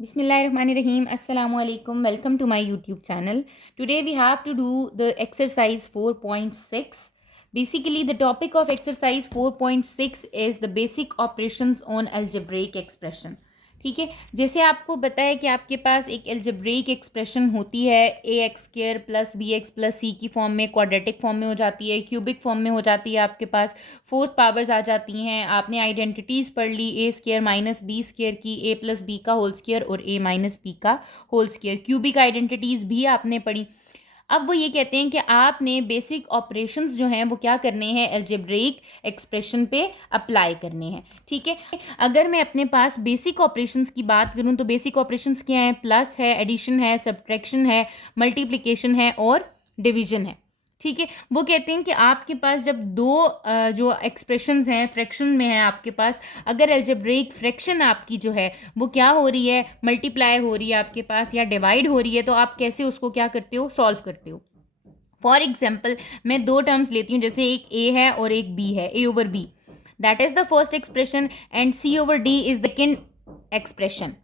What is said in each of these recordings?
Bismillahirrahmanirrahim. Assalamu alaikum. Welcome to my YouTube channel. Today we have to do the exercise 4.6. Basically, the topic of exercise 4.6 is the basic operations on algebraic expression. ठीक है, जैसे आपको पता है कि आपके पास एक एल्जेब्रिक एक्सप्रेशन होती है A X square plus B X plus C की फॉर्म में, क्वाड्रेटिक फॉर्म में हो जाती है, क्यूबिक फॉर्म में हो जाती है, आपके पास फोर्थ पावर्स आ जाती हैं। आपने आइडेंटिटीज़ पढ़ ली ए स्क्र माइनस बी स्क्र की, ए प्लस बी का होल स्क्र और ए माइनस बी का होल स्क्र। क्यूबिक आइडेंटिटीज़ भी आपने पढ़ी। अब वो ये कहते हैं कि आपने बेसिक ऑपरेशंस जो हैं वो क्या करने हैं, अलजेब्रिक एक्सप्रेशन पे अप्लाई करने हैं। ठीक है, अगर मैं अपने पास बेसिक ऑपरेशंस की बात करूं तो बेसिक ऑपरेशंस क्या हैं? प्लस है, एडिशन है, सब्ट्रैक्शन है, मल्टीप्लिकेशन है और डिवीजन है। ठीक है, वो कहते हैं कि आपके पास जब दो जो एक्सप्रेशंस हैं फ्रैक्शन में है आपके पास, अगर अलजेब्रिक फ्रैक्शन आपकी जो है वो क्या हो रही है, मल्टीप्लाई हो रही है आपके पास या डिवाइड हो रही है, तो आप कैसे उसको क्या करते हो, सॉल्व करते हो। फॉर एग्जाम्पल मैं दो टर्म्स लेती हूँ, जैसे एक ए है और एक बी है, A over B, that is the first expression and C over D is the second expression.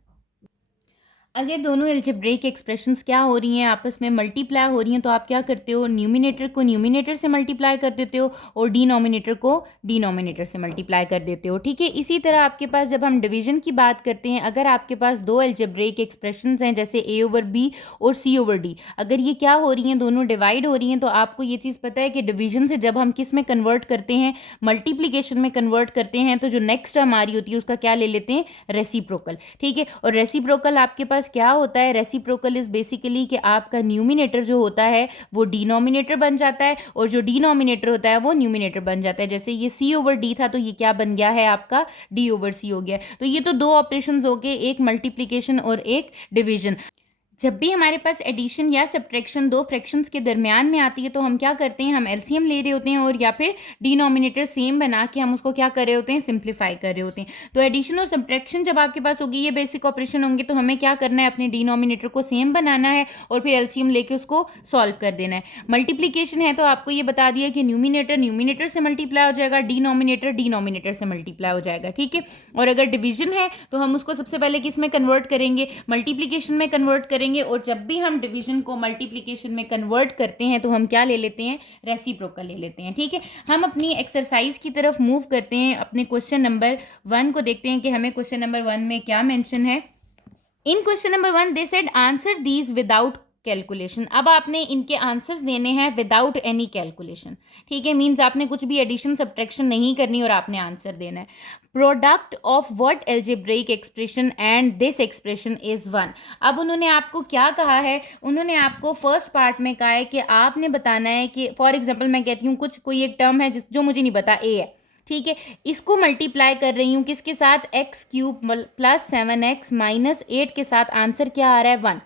अगर दोनों एल्जेब्रिक एक्सप्रेशंस क्या हो रही हैं, आपस में मल्टीप्लाई हो रही हैं, तो आप क्या करते हो, न्यूमिनेटर को न्यूमिनेटर से मल्टीप्लाई कर देते हो और डिनोमिनेटर को डिनोमिनेटर से मल्टीप्लाई कर देते हो। ठीक है, इसी तरह आपके पास जब हम डिवीजन की बात करते हैं, अगर आपके पास दो एल्जेब्रिक एक्सप्रेशंस हैं जैसे ए ओवर बी और सी ओवर डी, अगर ये क्या हो रही हैं, दोनों डिवाइड हो रही हैं, तो आपको ये चीज़ पता है कि डिवीजन से जब हम किस में कन्वर्ट करते हैं, मल्टीप्लीकेशन में कन्वर्ट करते हैं, तो जो नेक्स्ट टर्म आ रही होती है उसका क्या ले लेते हैं, रेसिप्रोकल। ठीक है, और रेसिप्रोकल आपके पास क्या होता है, रेसिप्रोकल इज बेसिकली कि आपका न्यूमिनेटर जो होता है वो डिनोमिनेटर बन जाता है और जो डिनोमिनेटर होता है वो न्यूमिनेटर बन जाता है। जैसे ये सी ओवर डी था तो ये क्या बन गया है, आपका डी ओवर सी हो गया। तो ये तो दो ऑपरेशंस हो गए, एक मल्टीप्लिकेशन और एक डिवीजन। जब भी हमारे पास एडिशन या सब्ट्रैक्शन दो फ्रैक्शंस के दरमियान में आती है तो हम क्या करते हैं, हम एलसीएम ले रहे होते हैं और या फिर डिनोमिनेटर सेम बना के हम उसको क्या कर रहे होते हैं, सिंप्लीफाई कर रहे होते हैं। तो एडिशन और सब्ट्रैक्शन जब आपके पास होगी, ये बेसिक ऑपरेशन होंगे, तो हमें क्या करना है, अपने डिनोमिनेटर को सेम बनाना है और फिर एलसीएम लेके उसको सॉल्व कर देना है। मल्टीप्लीकेशन है तो आपको ये बता दिया कि न्यूमिनेटर न्यूमिनेटर से मल्टीप्लाई हो जाएगा, डिनोमिनेटर डिनोमिनेटर से मल्टीप्लाई हो जाएगा। ठीक है, और अगर डिवीजन है तो हम उसको सबसे पहले किस में कन्वर्ट करेंगे, मल्टीप्लीकेशन में कन्वर्ट करेंगे। और जब भी हम डिवीजन को मल्टीप्लिकेशन में कन्वर्ट करते हैं तो हम क्या ले लेते हैं, रेसिप्रोकल ले लेते हैं। ठीक है, हम अपनी एक्सरसाइज की तरफ मूव करते हैं। अपने क्वेश्चन नंबर 1 को देखते हैं कि हमें क्वेश्चन नंबर 1 में क्या मेंशन है। In question number 1 they said answer these without calculation. अब आपने इनके आंसर्स देने हैं विदाउट एनी कैलकुलेशन। ठीक है, मीन्स आपने कुछ भी एडिशन सब्ट्रैक्शन नहीं करनी और आपने आंसर देना है। Product of what algebraic expression and this expression is 1। अब उन्होंने आपको क्या कहा है, उन्होंने आपको फर्स्ट पार्ट में कहा है कि आपने बताना है कि फॉर एग्जाम्पल मैं कहती हूँ कुछ कोई एक टर्म है जो मुझे नहीं पता, ए है। ठीक है, इसको मल्टीप्लाई कर रही हूँ किसके साथ, x cube plus 7x minus 8 के साथ। आंसर क्या आ रहा है, 1।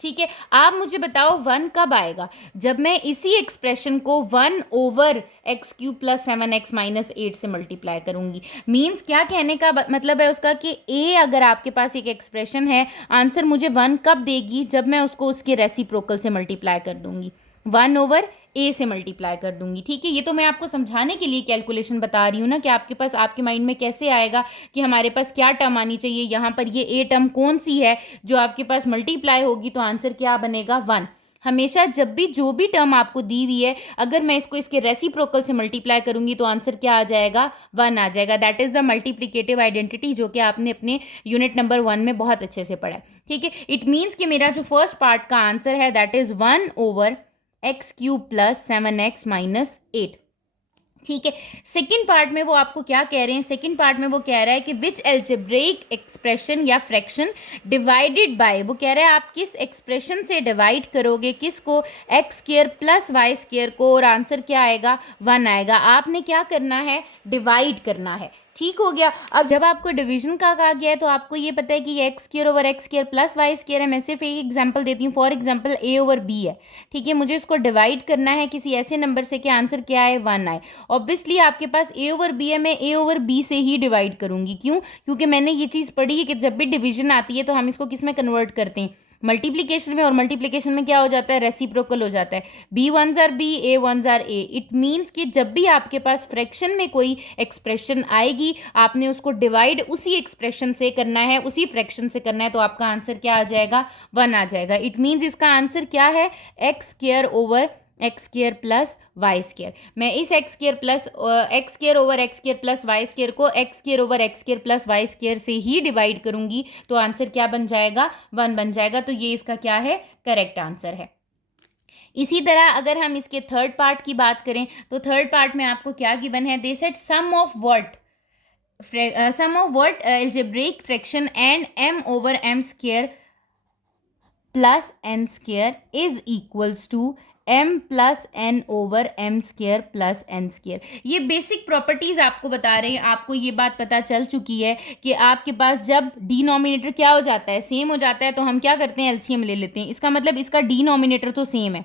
ठीक है, आप मुझे बताओ 1 कब आएगा, जब मैं इसी एक्सप्रेशन को 1 over x cube plus 7x minus 8 से मल्टीप्लाई करूंगी। मीन्स क्या कहने का मतलब है उसका कि ए अगर आपके पास एक एक्सप्रेशन है, आंसर मुझे 1 कब देगी, जब मैं उसको उसके रेसिप्रोकल से मल्टीप्लाई कर दूंगी, 1 ओवर ए से मल्टीप्लाई कर दूंगी। ठीक है, ये तो मैं आपको समझाने के लिए कैलकुलेशन बता रही हूँ ना, कि आपके पास आपके माइंड में कैसे आएगा कि हमारे पास क्या टर्म आनी चाहिए। यहाँ पर ये ए टर्म कौन सी है जो आपके पास मल्टीप्लाई होगी, तो आंसर क्या बनेगा, 1। हमेशा जब भी जो भी टर्म आपको दी हुई है, अगर मैं इसको इसके रेसिप्रोकल से मल्टीप्लाई करूंगी तो आंसर क्या आ जाएगा, 1 आ जाएगा। That is the multiplicative identity, जो कि आपने अपने यूनिट नंबर 1 में बहुत अच्छे से पढ़ा है। ठीक है, इट मीन्स कि मेरा जो फर्स्ट पार्ट का आंसर है that is 1 over x cube plus 7x minus 8। ठीक है, सेकंड पार्ट में वो आपको क्या कह रहे हैं, सेकंड पार्ट में वो कह रहा है कि विच एल्जेब्रिक एक्सप्रेशन या फ्रैक्शन डिवाइडेड बाय, वो कह रहा है आप किस एक्सप्रेशन से डिवाइड करोगे, किसको, x square plus y square को, और आंसर क्या आएगा, 1 आएगा। आपने क्या करना है, डिवाइड करना है। ठीक हो गया। अब जब आपको डिवीजन का कहा गया है तो आपको ये पता है कि ये x square over x square plus y square है। मैं सिर्फ एक एग्जांपल देती हूँ, for example a over b है। ठीक है, मुझे इसको डिवाइड करना है किसी ऐसे नंबर से कि आंसर क्या आए, 1 आए। ऑब्वियसली आपके पास ए ओवर बी है, मैं ए ओवर बी से ही डिवाइड करूंगी। क्यों, क्योंकि मैंने ये चीज़ पढ़ी है कि जब भी डिवीजन आती है तो हम इसको किस में कन्वर्ट करते हैं, मल्टीप्लिकेशन में, और मल्टीप्लिकेशन में क्या हो जाता है, रेसिप्रोकल हो जाता है, b once are b, a once are a. It means कि जब भी आपके पास फ्रैक्शन में कोई एक्सप्रेशन आएगी, आपने उसको डिवाइड उसी एक्सप्रेशन से करना है, उसी फ्रैक्शन से करना है, तो आपका आंसर क्या आ जाएगा, 1 आ जाएगा। इट मीन्स इसका आंसर क्या है, x square over X square plus Y square. मैं इस X square over X square plus Y square को X square over X square plus Y square से ही डिवाइड करूंगी, तो आंसर क्या बन जाएगा, 1 बन जाएगा। तो ये इसका क्या है, करेक्ट आंसर है। इसी तरह अगर हम इसके थर्ड पार्ट की बात करें, तो थर्ड पार्ट में आपको क्या गिवन है, they said sum of what algebraic fraction and m over m square plus n square is equals to m plus n over m square plus n square. ये basic properties आपको बता रहे हैं। आपको ये बात पता चल चुकी है कि आपके पास जब डिनोमिनेटर क्या हो जाता है, सेम हो जाता है, तो हम क्या करते हैं, एलसीएम ले लेते हैं। इसका मतलब इसका डिनोमिनेटर तो सेम है,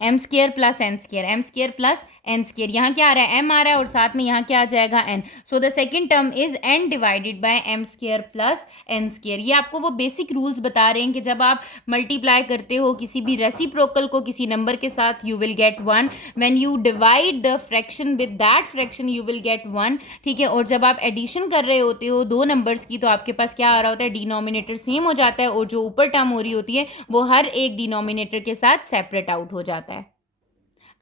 m square plus n square, m square plus n square. यहाँ क्या आ रहा है, एम आ रहा है और साथ में यहाँ क्या आ जाएगा, n. So the second term is n divided by m square plus n square. ये आपको वो बेसिक रूल्स बता रहे हैं कि जब आप मल्टीप्लाई करते हो किसी भी रेसिप्रोकल को किसी नंबर के साथ, you will get 1। When you divide the fraction with that fraction you will get 1, ठीक है। और जब आप एडिशन कर रहे होते हो दो नंबर्स की, तो आपके पास क्या आ रहा होता है, डिनोमिनेटर सेम हो जाता है, और जो ऊपर टर्म हो रही होती है वो हर एक डिनोमिनेटर के साथ सेपरेट आउट हो जाता है।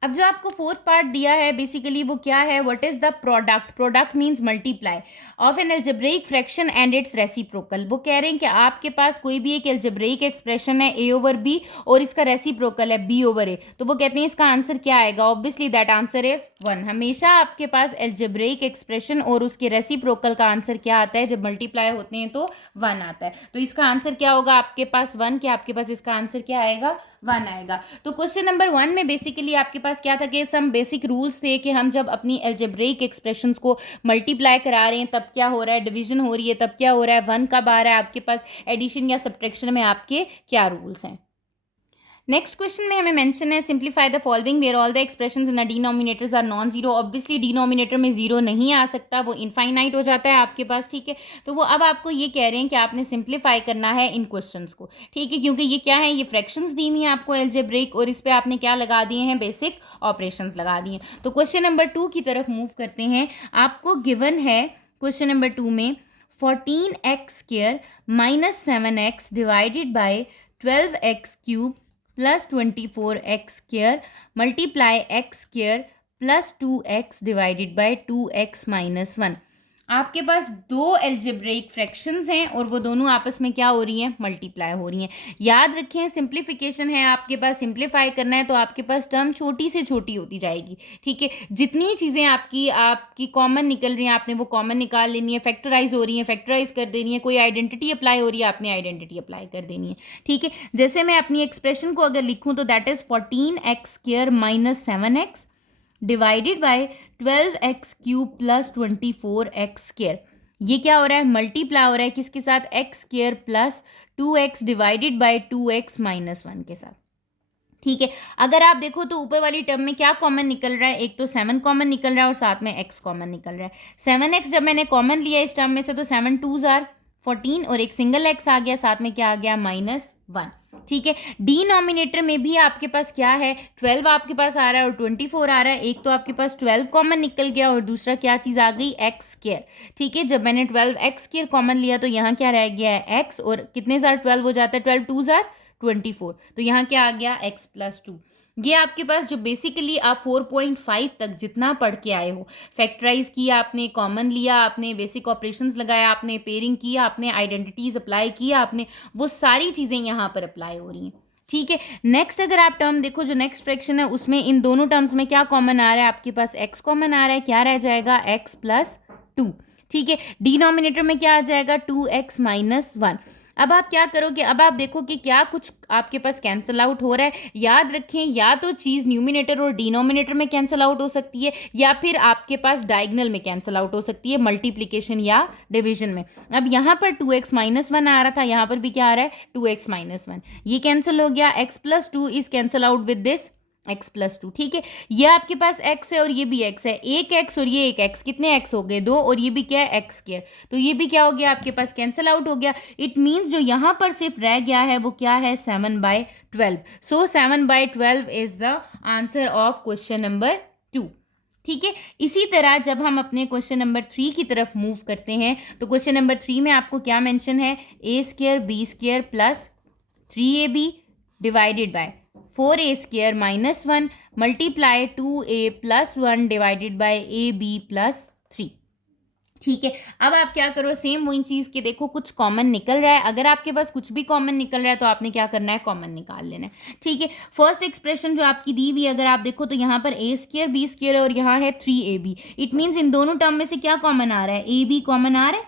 अब जो आपको फोर्थ पार्ट दिया है बेसिकली वो क्या है, what is the product. Product means multiply of an algebraic fraction and it's reciprocal. वो कह रहे हैं कि आपके पास कोई भी एक एल्जेब्रिक एक्सप्रेशन है a ओवर b और इसका रेसिप्रोकल है b ओवर a, तो वो कहते हैं इसका आंसर क्या आएगा, ऑब्वियसली दैट आंसर इज 1। हमेशा आपके पास एल्जेब्रिक एक्सप्रेशन और उसके रेसिप्रोकल का आंसर क्या आता है, जब मल्टीप्लाई होते हैं तो 1 आता है। तो इसका आंसर क्या होगा आपके पास 1, कि आपके पास इसका आंसर क्या आएगा, 1 आएगा। तो क्वेश्चन नंबर 1 में बेसिकली आपके पास क्या था कि सम बेसिक रूल्स थे कि हम जब अपनी एल्जेब्रिक एक्सप्रेशंस को मल्टीप्लाई करा रहे हैं तब क्या हो रहा है, डिवीजन हो रही है तब क्या हो रहा है, 1 कब आ रहा है, आपके पास एडिशन या सब्ट्रैक्शन में आपके क्या रूल्स हैं। नेक्स्ट क्वेश्चन में हमें मेंशन है simplify the following where all the expressions in the denominators are non zero. Obviously denominator में जीरो नहीं आ सकता, वो इनफाइनाइट हो जाता है आपके पास, ठीक है। तो वो अब आपको ये कह रहे हैं कि आपने सिंप्लीफाई करना है इन क्वेश्चंस को, ठीक है, क्योंकि ये क्या है, ये फ्रैक्शंस दी हुई हैं आपको एल्जेब्रिक, और इस पर आपने क्या लगा दिए हैं, बेसिक ऑपरेशंस लगा दिए हैं। तो क्वेश्चन नंबर 2 की तरफ मूव करते हैं। आपको गिवन है क्वेश्चन नंबर 2 में 14x square minus 7x divided by 12x cube plus 24x square multiply x square plus 2x divided by 2x minus 1। आपके पास दो एल्जेब्रिक फ्रैक्शंस हैं और वो दोनों आपस में क्या हो रही हैं, मल्टीप्लाई हो रही हैं। याद रखें सिंप्लीफिकेशन है आपके पास, सिंप्लीफाई करना है तो आपके पास टर्म छोटी से छोटी होती जाएगी, ठीक है। जितनी चीज़ें आपकी कॉमन निकल रही हैं आपने वो कॉमन निकाल लेनी है, फैक्टराइज हो रही हैं फैक्टराइज कर देनी है, कोई आइडेंटिटी अप्लाई हो रही है आपने आइडेंटिटी अप्लाई कर देनी है, ठीक है। जैसे मैं अपनी एक्सप्रेशन को अगर लिखूँ तो that is 14x square minus 7x divided by 12x cube plus 24x square. ये क्या हो रहा है, मल्टीप्लाई हो रहा है किसके साथ, x square plus 2x divided by 2x minus 1 के साथ, ठीक है। अगर आप देखो तो ऊपर वाली टर्म में क्या कॉमन निकल रहा है, एक तो 7 कॉमन निकल रहा है और साथ में x कॉमन निकल रहा है। 7x जब मैंने कॉमन लिया इस टर्म में से तो 7 2s आर 14 और एक सिंगल x आ गया, साथ में क्या आ गया, -1, ठीक है। डिनोमिनेटर में भी आपके पास क्या है, 12 आपके पास आ रहा है और 24 आ रहा है। एक तो आपके पास 12 कॉमन निकल गया और दूसरा क्या चीज़ आ गई, x स्क्वायर, ठीक है। जब मैंने 12x स्क्वायर कॉमन लिया तो यहाँ क्या रह गया है, x, और कितने जार 12 हो जाता है, 12 2s आर 24, तो यहाँ क्या आ गया, x प्लस 2। ये आपके पास जो बेसिकली आप 4.5 तक जितना पढ़ के आए हो, फैक्टराइज किया आपने, कॉमन लिया आपने, बेसिक ऑपरेशंस लगाया आपने, पेयरिंग किया आपने, आइडेंटिटीज अप्लाई किया आपने, वो सारी चीज़ें यहाँ पर अप्लाई हो रही हैं, ठीक है। नेक्स्ट अगर आप टर्म देखो जो नेक्स्ट फ्रैक्शन है उसमें इन दोनों टर्म्स में क्या कॉमन आ रहा है, आपके पास x कॉमन आ रहा है, क्या रह जाएगा, x प्लस 2, ठीक है। डिनोमिनेटर में क्या आ जाएगा, 2x माइनस 1। अब आप क्या करोगे, अब आप देखो कि क्या कुछ आपके पास कैंसिल आउट हो रहा है। याद रखें या तो चीज़ न्यूमिनेटर और डिनोमिनेटर में कैंसिल आउट हो सकती है या फिर आपके पास डायगनल में कैंसिल आउट हो सकती है, मल्टीप्लिकेशन या डिवीजन में। अब यहाँ पर 2x माइनस 1 आ रहा था, यहाँ पर भी क्या आ रहा है, 2x माइनस 1, ये कैंसिल हो गया। x plus 2 is cancel out with this x plus 2। ठीक है, ये आपके पास एक्स है और ये भी एक्स है, एक एक्स और ये एक एक्स, कितने एक्स हो गए? 2, और ये भी क्या है? X square. तो ये भी क्या हो गया आपके पास? कैंसिल आउट हो गया। इट मीन्स जो यहाँ पर सिर्फ रह गया है वो क्या है? 7/12। सो 7/12 is the answer of question number 2। ठीक है, इसी तरह जब हम अपने क्वेश्चन नंबर 3 की तरफ मूव करते हैं तो क्वेश्चन नंबर 3 में आपको क्या मेंशन है? a² b² plus 3ab divided by 4a² minus 1 multiply 2a plus 1 divided by ab plus 3। ठीक है, अब आप क्या करो, सेम वही चीज़ के देखो कुछ कॉमन निकल रहा है। अगर आपके पास कुछ भी कॉमन निकल रहा है तो आपने क्या करना है? कॉमन निकाल लेना है। ठीक है, फर्स्ट एक्सप्रेशन जो आपकी दी हुई अगर आप देखो तो यहाँ पर a² b² और यहाँ है 3ab। इट मीन्स इन दोनों टर्म में से क्या कॉमन आ रहा है? ab कॉमन आ रहा है।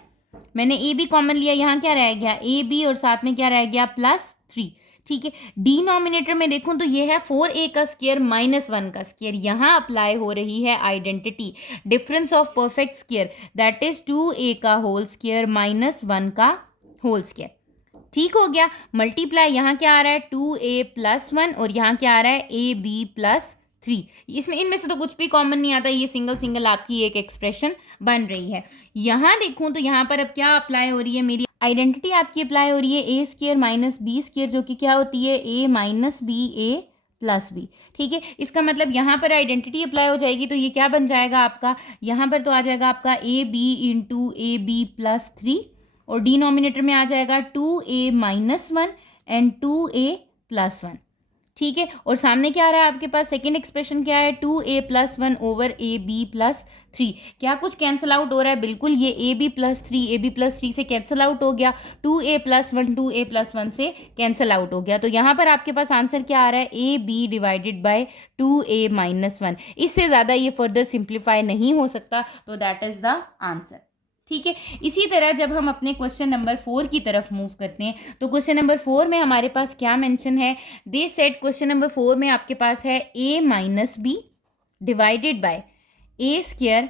मैंने ab कॉमन लिया, यहाँ क्या रह गया? ab और साथ में क्या रह गया? प्लस 3। ठीक है, डिनोमिनेटर में देखूं तो ये है 4a का स्क्वायर माइनस 1 का स्क्वायर। यहाँ अप्लाई हो रही है identity difference of perfect square, that is 2a का होल स्क्वायर माइनस 1 का होल स्क्वायर। ठीक हो गया, मल्टीप्लाई यहाँ क्या आ रहा है? 2a प्लस 1 और यहाँ क्या आ रहा है? ab plus 3। इसमें इनमें से तो कुछ भी कॉमन नहीं आता, ये सिंगल सिंगल आपकी एक एक्सप्रेशन बन रही है। यहाँ देखूं तो यहाँ पर अब क्या अप्लाई हो रही है? मेरी आइडेंटिटी आपकी अप्लाई हो रही है a² माइनस b² जो कि क्या होती है? a minus b a plus b। ठीक है, इसका मतलब यहाँ पर आइडेंटिटी अप्लाई हो जाएगी तो ये क्या बन जाएगा आपका? यहाँ पर तो आ जाएगा आपका ab into a b plus 3 और डिनोमिनेटर में आ जाएगा 2a minus 1 and 2a plus 1। ठीक है, और सामने क्या आ रहा है आपके पास? सेकेंड एक्सप्रेशन क्या है? 2a plus 1 over a b plus 3। क्या कुछ कैंसिल आउट हो रहा है? बिल्कुल, ये ab प्लस 3 से कैंसिल आउट हो गया, 2a प्लस 1 से कैंसिल आउट हो गया। तो यहाँ पर आपके पास आंसर क्या आ रहा है? ab divided by 2a minus 1। इससे ज़्यादा ये फर्दर सिंप्लीफाई नहीं हो सकता, तो दैट इज़ द आंसर। ठीक है, इसी तरह जब हम अपने क्वेश्चन नंबर 4 की तरफ मूव करते हैं तो क्वेश्चन नंबर 4 में हमारे पास क्या मेंशन है? दे सेट क्वेश्चन नंबर 4 में आपके पास है a minus b divided by a²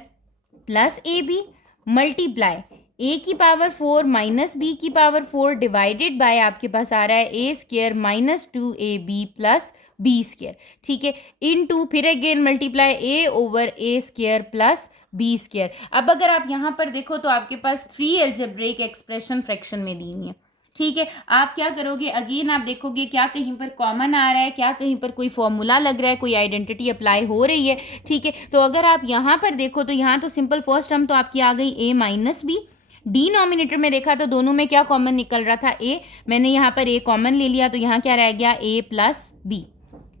plus a b multiply a की पावर 4 माइनस b की पावर 4 डिवाइडेड बाय आपके पास आ रहा है a² minus 2ab plus b²। ठीक है, इनटू फिर again multiply a over a² plus b²। अब अगर आप यहाँ पर देखो तो आपके पास 3 अलजेब्रिक एक्सप्रेशन फ्रैक्शन में दी हुई है। ठीक है, आप क्या करोगे? अगेन आप देखोगे क्या कहीं पर कॉमन आ रहा है, क्या कहीं पर कोई फॉर्मूला लग रहा है, कोई आइडेंटिटी अप्लाई हो रही है। ठीक है, तो अगर आप यहाँ पर देखो तो यहाँ तो सिंपल फर्स्ट टर्म तो आपकी आ गई a माइनस बी। डिनोमिनेटर में देखा तो दोनों में क्या कॉमन निकल रहा था? a। मैंने यहाँ पर a कॉमन ले लिया तो यहाँ क्या रह गया? a plus b.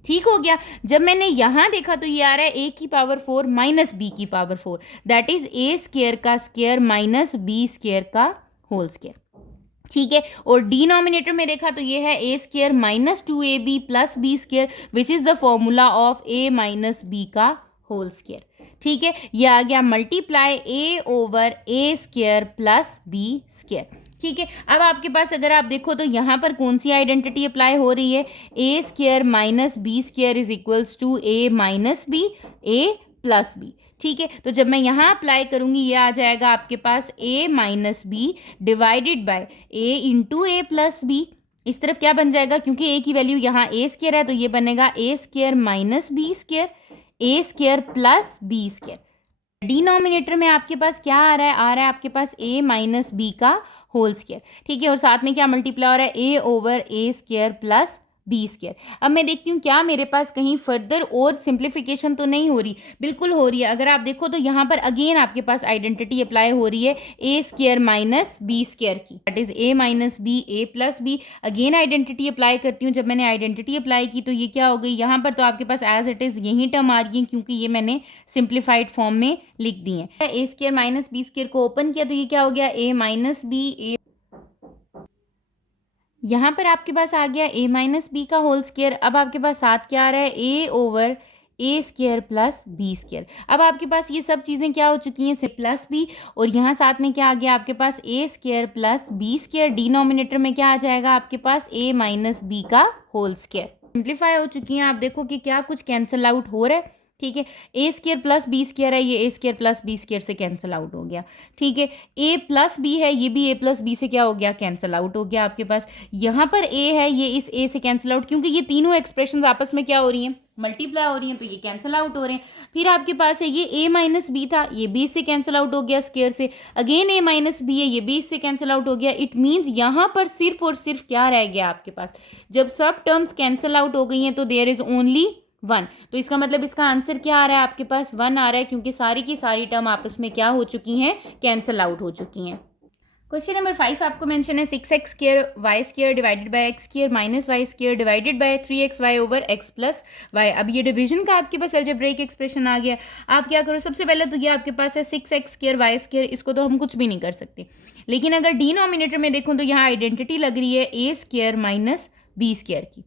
ठीक हो गया, जब मैंने यहाँ देखा तो ये आ रहा है a की पावर 4 माइनस b की पावर 4, दैट इज a² का स्क्वायर माइनस b² का होल स्क्वायर। ठीक है, और डिनोमिनेटर में देखा तो ये है a² minus 2ab plus b² which is the formula of a minus b का होल स्क्वायर। ठीक है, ये आ गया multiply a over a² plus b²। ठीक है, अब आपके पास अगर आप देखो तो यहाँ पर कौन सी आइडेंटिटी अप्लाई हो रही है? a² minus b² is equals to a minus b a plus b. ठीक है, तो जब मैं यहाँ अप्लाई करूँगी ये आ जाएगा आपके पास a minus b divided by a into a plus b. इस तरफ क्या बन जाएगा? क्योंकि a की वैल्यू यहाँ a² है तो ये बनेगा a² minus b² a² plus b²। Denominator में आपके पास क्या आ रहा है? आ रहा है आपके पास a माइनस बी का होल स्क्वायर। ठीक है, और साथ में क्या मल्टीप्लाई हो रहा है? a over a² plus b²। अब मैं देखती हूँ क्या मेरे पास कहीं फर्दर और सिंप्लीफिकेशन तो नहीं हो रही? बिल्कुल हो रही है। अगर आप देखो तो यहाँ पर अगेन आपके पास आइडेंटिटी अप्लाई हो रही है a² माइनस b² की, that is a minus b a plus b. Again identity apply करती हूँ, जब मैंने आइडेंटिटी अप्लाई की तो ये क्या हो गई? यहाँ पर तो आपके पास एज इट इज़ यही टर्म आ रही है क्योंकि ये मैंने सिंप्लीफाइड फॉर्म में लिख दी है। a² माइनस b² को ओपन किया तो ये क्या हो गया? a minus b a। यहाँ पर आपके पास आ गया a माइनस बी का होल स्क्वायर। अब आपके पास साथ क्या आ रहा है? a over a² plus b²। अब आपके पास ये सब चीज़ें क्या हो चुकी हैं? से प्लस b, और यहाँ साथ में क्या आ गया आपके पास? a² plus b²। डिनोमिनेटर में क्या आ जाएगा आपके पास? a माइनस बी का होल स्क्वायर। सिंप्लीफाई हो चुकी हैं। आप देखो कि क्या कुछ कैंसिल आउट हो रहा है? ठीक है। ए स्केयर प्लस बी स्केयर है, ये ए स्केयर प्लस बी स्केयर से कैंसिल आउट हो गया। ठीक है, ए प्लस बी है, ये भी ए प्लस बी से क्या हो गया, कैंसिल आउट हो गया आपके पास। यहाँ पर ए है, ये इस ए से कैंसिल आउट, क्योंकि ये तीनों एक्सप्रेशन आपस में क्या हो रही हैं, मल्टीप्लाई हो रही हैं, तो ये कैंसिल आउट हो रहे हैं। फिर आपके पास है ये ए माइनस बी था, ये भी इससे कैंसिल आउट हो गया स्केयर से। अगेन ए माइनस बी है, ये भी इससे कैंसिल आउट हो गया। इट मीन्स यहाँ पर सिर्फ और सिर्फ क्या रह गया आपके पास, जब सब टर्म्स कैंसिल आउट हो गई हैं तो देयर इज ओनली वन। तो इसका मतलब इसका आंसर क्या आ रहा है आपके पास, वन आ रहा है, क्योंकि सारी की सारी टर्म आपस में क्या हो चुकी हैं, कैंसिल आउट हो चुकी हैं। क्वेश्चन नंबर 5 आपको मेंशन है 6x square y square divided by x square minus Y square divided by 3xy over x plus y. अब ये डिवीजन का आपके पास अलजेब्रिक एक्सप्रेशन आ गया। आप क्या करो, सबसे पहले तो ये आपके पास है 6x स्क्वायर वाई स्क्वायर, इसको तो हम कुछ भी नहीं कर सकते। लेकिन अगर डिनोमिनेटर में देखूँ तो यहाँ आइडेंटिटी लग रही है ए स्क्वायर माइनस बी स्क्वायर की।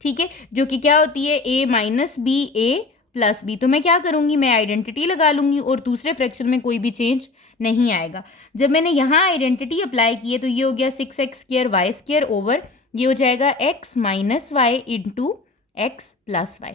ठीक है, जो कि क्या होती है ए माइनस बी ए प्लस बी। तो मैं क्या करूँगी, मैं आइडेंटिटी लगा लूँगी और दूसरे फ्रैक्शन में कोई भी चेंज नहीं आएगा। जब मैंने यहाँ आइडेंटिटी अप्लाई की है तो ये हो गया 6x square y square over ये हो जाएगा x minus y into x plus y.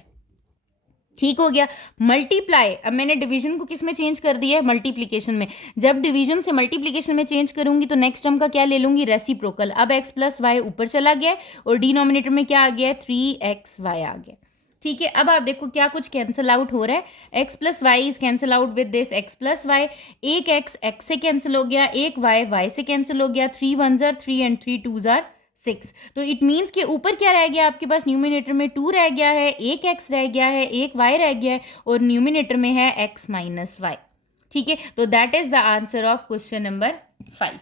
ठीक हो गया। मल्टीप्लाई, अब मैंने डिवीजन को किस में चेंज कर दिया है, मल्टीप्लिकेशन में। जब डिवीजन से मल्टीप्लिकेशन में चेंज करूंगी तो नेक्स्ट टर्म का क्या ले लूंगी, रेसिप्रोकल। अब x प्लस वाई ऊपर चला गया और डिनोमिनेटर में क्या आ गया है, 3xy आ गया। ठीक है, अब आप देखो क्या कुछ कैंसिल आउट हो रहा है, x plus y is cancel out with this x plus y. एक x से कैंसिल हो गया, एक y से कैंसिल हो गया, 3 1 जार 3 एंड 3 2 जार 6। तो इट मीन्स के ऊपर क्या रह गया आपके पास, न्यूमिनेटर में 2 रह गया है, एक x रह गया है, एक y रह गया है और न्यूमिनेटर में है x माइनस वाई। ठीक है, तो that is the answer of question number 5।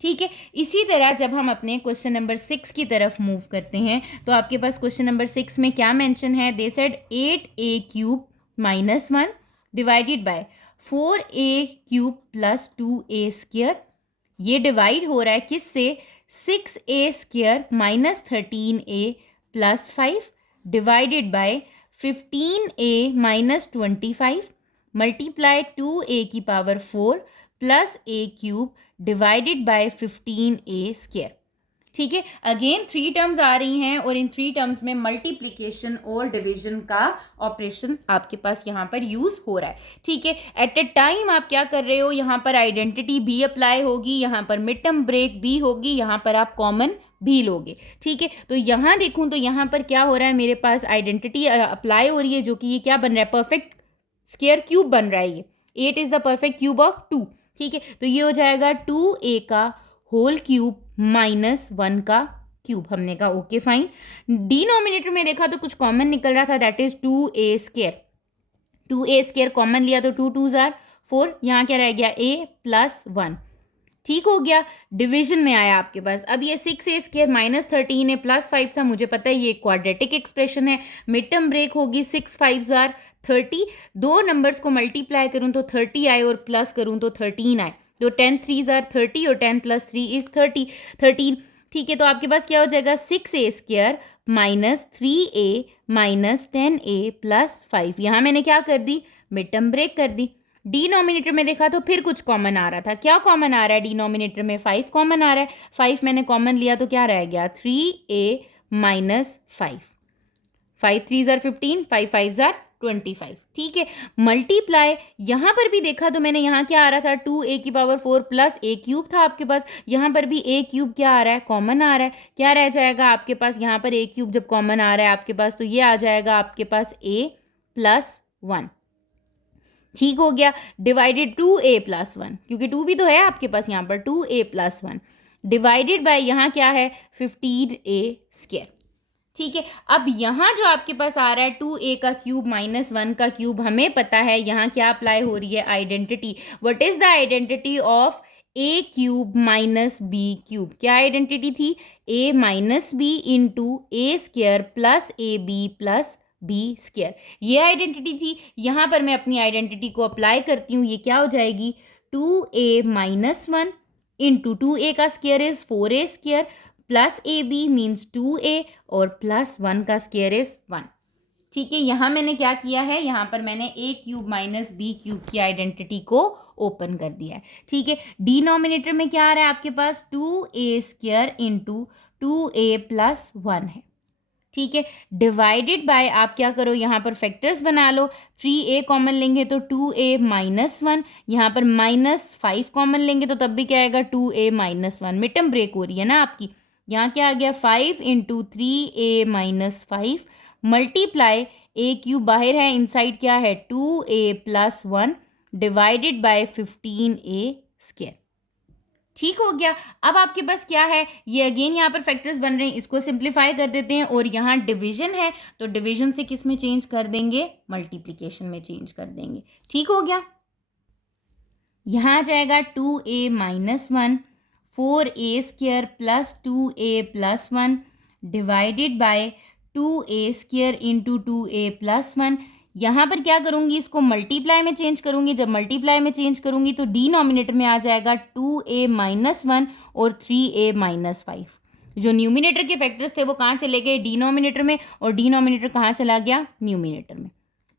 ठीक है, इसी तरह जब हम अपने क्वेश्चन नंबर 6 की तरफ मूव करते हैं तो आपके पास क्वेश्चन नंबर 6 में क्या मेंशन है, they said 8a cube minus 1 divided by 4a cube plus 2a square. ये डिवाइड हो रहा है किससे, 6a square minus 13a plus 5 divided bye 15a minus 25 multiply 2a की power 4 plus a cube divided by 15a square. ठीक है, again 3 terms आ रही हैं और इन 3 टर्म्स में मल्टीप्लिकेशन और डिवीजन का ऑपरेशन आपके पास यहाँ पर यूज हो रहा है। ठीक है, एट ए टाइम आप क्या कर रहे हो, यहाँ पर आइडेंटिटी भी अप्लाई होगी, यहाँ पर मिड टर्म ब्रेक भी होगी, यहाँ पर आप कॉमन भी लोगे। ठीक है, तो यहाँ देखूँ तो यहाँ पर क्या हो रहा है, मेरे पास आइडेंटिटी अप्लाई हो रही है, जो कि ये क्या बन रहा है, परफेक्ट स्क्वायर क्यूब बन रहा है। ये 8 is the perfect cube of 2। ठीक है, तो ये हो जाएगा 2a का होल क्यूब माइनस 1 का क्यूब। हमने कहा ओके फाइन। डिनोमिनेटर में देखा तो कुछ कॉमन निकल रहा था, that is 2a square. 2a square common लिया तो 2 2 जार 4, यहाँ क्या रह गया a प्लस 1। ठीक हो गया, डिवीजन में आया आपके पास। अब ये 6a square minus 13a plus 5 था, मुझे पता है ये क्वाड्रेटिक एक्सप्रेशन है, मिड टर्म ब्रेक होगी, 6 5 जार 30। दो नंबर्स को मल्टीप्लाई करूं तो 30 आए और प्लस करूं तो 13 आए, तो 10 3 जार 30 और 10 प्लस 3 इज 13। ठीक है, तो आपके पास क्या हो जाएगा, 6a square minus 3a minus 10a plus 5। यहाँ मैंने क्या कर दी, मिड टर्म ब्रेक कर दी। डिनोमिनेटर में देखा तो फिर कुछ कॉमन आ रहा था, क्या कॉमन आ रहा है डिनोमिनेटर में, 5 कॉमन आ रहा है। 5 मैंने कॉमन लिया तो क्या रह गया, 3a माइनस 5। 5 3 jar 15, 5 5 jar 25। ठीक है, मल्टीप्लाई यहाँ पर भी देखा तो मैंने यहाँ क्या आ रहा था, 2a की पावर 4 प्लस a क्यूब था आपके पास। यहाँ पर भी a क्यूब क्या आ रहा है, कॉमन आ रहा है। क्या रह जाएगा आपके पास, यहाँ पर a क्यूब जब कॉमन आ रहा है आपके पास तो ये आ जाएगा आपके पास a प्लस 1। ठीक हो गया, डिवाइडेड 2a प्लस 1, क्योंकि 2 भी तो है आपके पास यहाँ पर, 2a प्लस 1 डिवाइडेड बाय यहाँ क्या है, 15a स्क्वायर। ठीक है, अब यहाँ जो आपके पास आ रहा है 2a का क्यूब माइनस 1 का क्यूब, हमें पता है यहाँ क्या अप्लाई हो रही है, identity. What is the identity of a cube minus b cube, क्या आइडेंटिटी थी, a minus b into a square plus a b plus b square, ये आइडेंटिटी थी। यहाँ पर मैं अपनी आइडेंटिटी को अप्लाई करती हूँ, ये क्या हो जाएगी, 2a माइनस 1 इंटू 2a का square is 4a square plus a b means 2a और प्लस 1 का स्क्वायर इज 1। ठीक है, यहाँ मैंने क्या किया है, यहाँ पर मैंने a cube minus b cube की आइडेंटिटी को ओपन कर दिया है। ठीक है, डिनोमिनेटर में क्या आ रहा है आपके पास, 2a square into 2a plus 1 है। ठीक है, डिवाइडेड बाय आप क्या करो यहाँ पर फैक्टर्स बना लो, 3a कॉमन लेंगे तो 2a माइनस 1, यहाँ पर -5 कॉमन लेंगे तो तब भी क्या आएगा 2a minus 1। Mid term break हो रही है ना आपकी, यहाँ क्या आ गया 5 into 3a minus 5 multiply a cube बाहर है, इनसाइड क्या है 2a plus 1 divided by 15a square. ठीक हो गया। अब आपके पास क्या है, ये अगेन यहाँ पर फैक्टर्स बन रहे हैं, इसको सिंप्लीफाई कर देते हैं और यहाँ डिवीजन है तो डिवीजन से किस में चेंज कर देंगे, मल्टीप्लिकेशन में चेंज कर देंगे। ठीक हो गया। यहाँ आ जाएगा 2a minus 1 4a square plus 2a plus 1 divided by 2a square into 2a plus 1। यहाँ पर क्या करूँगी, इसको मल्टीप्लाई में चेंज करूँगी, जब मल्टीप्लाई में चेंज करूँगी तो डिनोमिनेटर में आ जाएगा 2a माइनस 1 और 3a माइनस 5। जो न्यूमिनेटर के फैक्टर्स थे वो कहाँ चले गए, डिनोमिनेटर में, और डिनोमिनेटर कहाँ चला गया, न्यूमिनेटर में।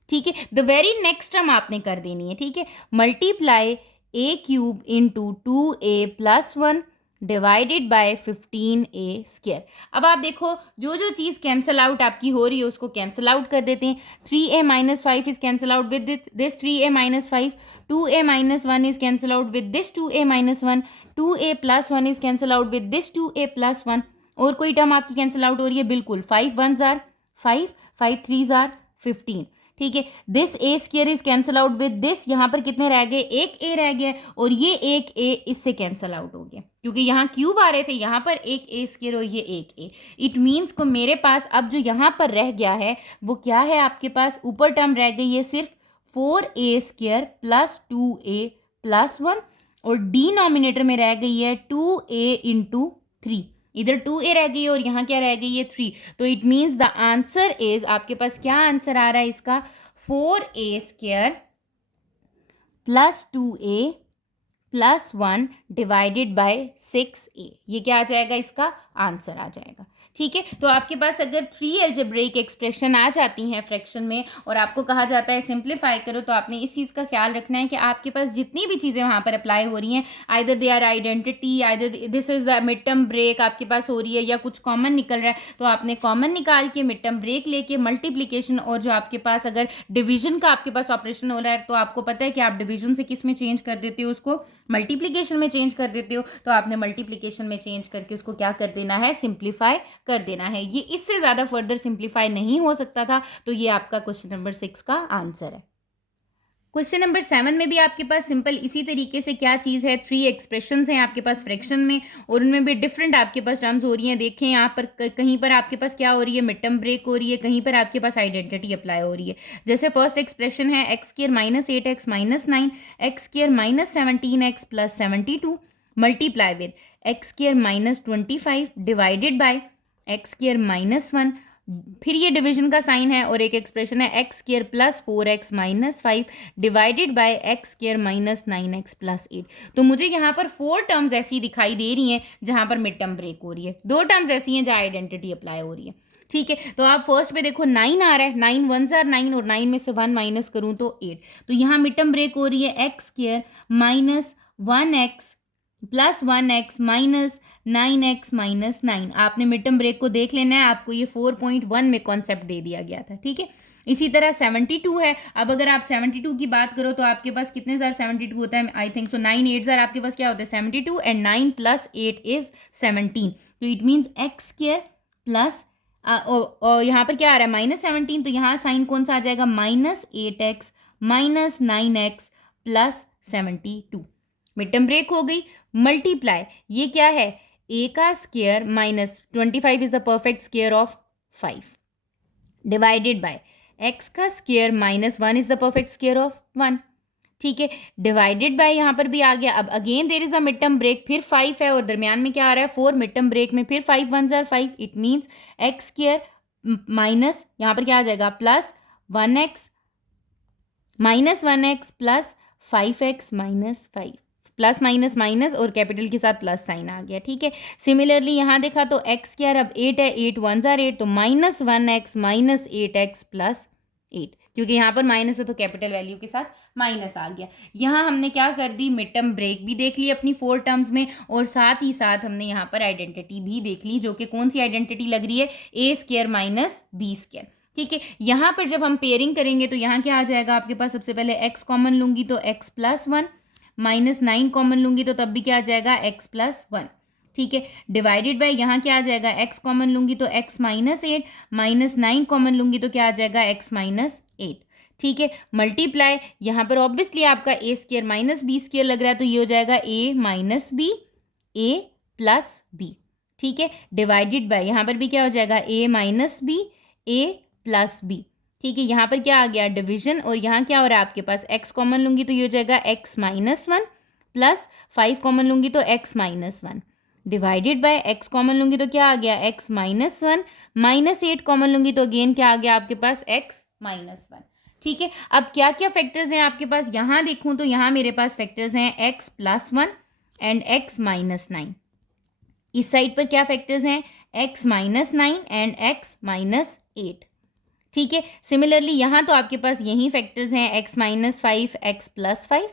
ठीक है, द वेरी नेक्स्ट टर्म आपने कर देनी है। ठीक है, multiply a cube into 2a plus 1 divided by 15a square. अब आप देखो जो जो चीज़ कैंसिल आउट आपकी हो रही है उसको कैंसिल आउट कर देते हैं। 3a minus 5 is cancel out with this 3a minus 5, 2a minus 1 is cancel out with this 2a minus 1, 2a plus 1 is cancel out with this 2a plus 1। और कोई टर्म आपकी कैंसिल आउट हो रही है, बिल्कुल 5 1s आर 5, 5 3s आर 15। ठीक है, this A square is cancel out with this, यहाँ पर कितने रह गए, एक ए रह गया और ये एक ए इससे कैंसिल आउट हो गया क्योंकि यहाँ क्यूब आ रहे थे, यहाँ पर एक ए स्क्वायर और ये एक ए। इट मीन्स को मेरे पास अब जो यहाँ पर रह गया है वो क्या है, आपके पास ऊपर टर्म रह गई है सिर्फ 4a square plus 2a plus 1 और डिनोमिनेटर में रह गई है 2a इंटू 3। इधर 2a रह गई है और यहाँ क्या रह गई है 3। तो it means the answer is, आपके पास क्या आंसर आ रहा है इसका, 4a square plus 2a plus 1 divided by 6a। ये क्या आ जाएगा, इसका आंसर आ जाएगा। ठीक है, तो आपके पास अगर 3 अलजेब्रिक एक्सप्रेशन आ जाती हैं फ्रैक्शन में और आपको कहा जाता है सिंप्लीफाई करो, तो आपने इस चीज़ का ख्याल रखना है कि आपके पास जितनी भी चीज़ें वहाँ पर अप्लाई हो रही हैं, either they are identity, either this is the mid term break आपके पास हो रही है या कुछ कॉमन निकल रहा है, तो आपने कॉमन निकाल के मिड टर्म ब्रेक लेके मल्टीप्लीकेशन और जो आपके पास अगर डिवीजन का आपके पास ऑपरेशन हो रहा है तो आपको पता है कि आप डिवीजन से किस में चेंज कर देते हो, उसको मल्टीप्लिकेशन में चेंज कर देते हो, तो आपने मल्टीप्लिकेशन में चेंज करके उसको क्या कर देना है, सिंप्लीफाई कर देना है। ये इससे ज़्यादा फर्दर सिंप्लीफाई नहीं हो सकता था, तो ये आपका क्वेश्चन नंबर 6 का आंसर है। क्वेश्चन नंबर 7 में भी आपके पास सिंपल इसी तरीके से क्या चीज़ है, 3 एक्सप्रेशंस हैं आपके पास फ्रैक्शन में और उनमें भी डिफरेंट आपके पास टर्म्स हो रही हैं। देखें यहाँ पर कहीं पर आपके पास क्या हो रही है, मिड टर्म ब्रेक हो रही है, कहीं पर आपके पास आइडेंटिटी अप्लाई हो रही है। जैसे फर्स्ट एक्सप्रेशन है x square minus 8x minus 9, x square minus 17x plus 72 multiply with x square minus 25 divided by x square minus 1। फिर ये डिवीजन का साइन है और एक एक्सप्रेशन है x square plus 4x minus 5 divided by x square minus 9x plus 8। तो मुझे यहाँ पर 4 टर्म्स ऐसी दिखाई दे रही हैं जहाँ पर मिड टर्म ब्रेक हो रही है, 2 टर्म्स ऐसी हैं जहाँ आइडेंटिटी अप्लाई हो रही है। ठीक है, तो आप फर्स्ट पे देखो 9 आ रहा है, 9 1s आर 9 और 9 में से 1 माइनस करूँ तो 8। तो यहाँ मिड टर्म ब्रेक हो रही है x square minus 1x plus 1x minus 9x minus 9। आपने मिड टर्म ब्रेक को देख लेना है, आपको ये 4.1 में कॉन्सेप्ट दे दिया गया था। ठीक है, इसी तरह 72 है। अब अगर आप 72 की बात करो तो आपके पास कितने ज़ार 72 होता है, आई थिंक सो 9 8 ज़ार आपके पास क्या होता है 72 एंड 9 प्लस 8 इज 17। तो it means x square plus और यहाँ पर क्या आ रहा है माइनस 17, तो यहाँ साइन कौन सा आ जाएगा, minus 8x minus 9x plus 72। Mid term break हो गई। मल्टीप्लाई, ये क्या है, a का square minus 25 is the perfect square of 5 divided by x का square minus 1 is the perfect square of 1। ठीक है, डिवाइडेड बाय यहाँ पर भी आ गया। अब again there is a mid term break, फिर 5 है और दरमियान में क्या आ रहा है 4, मिड टर्म ब्रेक में फिर 5 1s are 5। It means x square minus यहाँ पर क्या आ जाएगा plus 1x minus 1x plus 5x minus 5, plus minus minus और कैपिटल के साथ प्लस साइन आ गया। ठीक है, सिमिलरली यहाँ देखा तो एक्स स्क्वायर अब 8 है, 8 1s आर 8, तो minus 1x minus 8x plus 8। क्योंकि यहाँ पर माइनस है तो कैपिटल वैल्यू के साथ माइनस आ गया। यहाँ हमने क्या कर दी, मिड टर्म ब्रेक भी देख ली अपनी 4 टर्म्स में, और साथ ही साथ हमने यहाँ पर आइडेंटिटी भी देख ली, जो कि कौन सी आइडेंटिटी लग रही है, ए स्क्वायर माइनस बी स्क्वायर। ठीक है, यहाँ पर जब हम पेयरिंग करेंगे तो यहाँ क्या आ जाएगा आपके पास, सबसे पहले x कॉमन लूंगी तो x+1, -9 कॉमन लूंगी तो तब भी क्या आ जाएगा, x+1। ठीक है, डिवाइडेड बाय यहाँ क्या आ जाएगा, x कॉमन लूंगी तो x-8, -9 कॉमन लूंगी तो क्या आ जाएगा, x-8। ठीक है, मल्टीप्लाई, यहाँ पर ऑब्वियसली आपका a square minus b square लग रहा है तो ये हो जाएगा a minus b, a plus b. ठीक है, डिवाइडेड बाय यहाँ पर भी क्या हो जाएगा, a minus b, a plus b. ठीक है, यहाँ पर क्या आ गया, डिवीजन, और यहाँ क्या हो रहा है आपके पास, x कॉमन लूंगी तो ये हो जाएगा x-1 प्लस 5 कॉमन लूंगी तो x-1, divided by x common लूंगी तो क्या आ गया, x-1, -8 कॉमन लूंगी तो अगेन क्या आ गया आपके पास, x-1। ठीक है, अब क्या क्या फैक्टर्स हैं आपके पास, यहाँ देखूँ तो यहाँ मेरे पास फैक्टर्स हैं x+1 एंड x-9। इस साइड पर क्या फैक्टर्स हैं, x-9 एंड x-8। ठीक है, सिमिलरली यहाँ तो आपके पास यही फैक्टर्स हैं, x-5, x+5,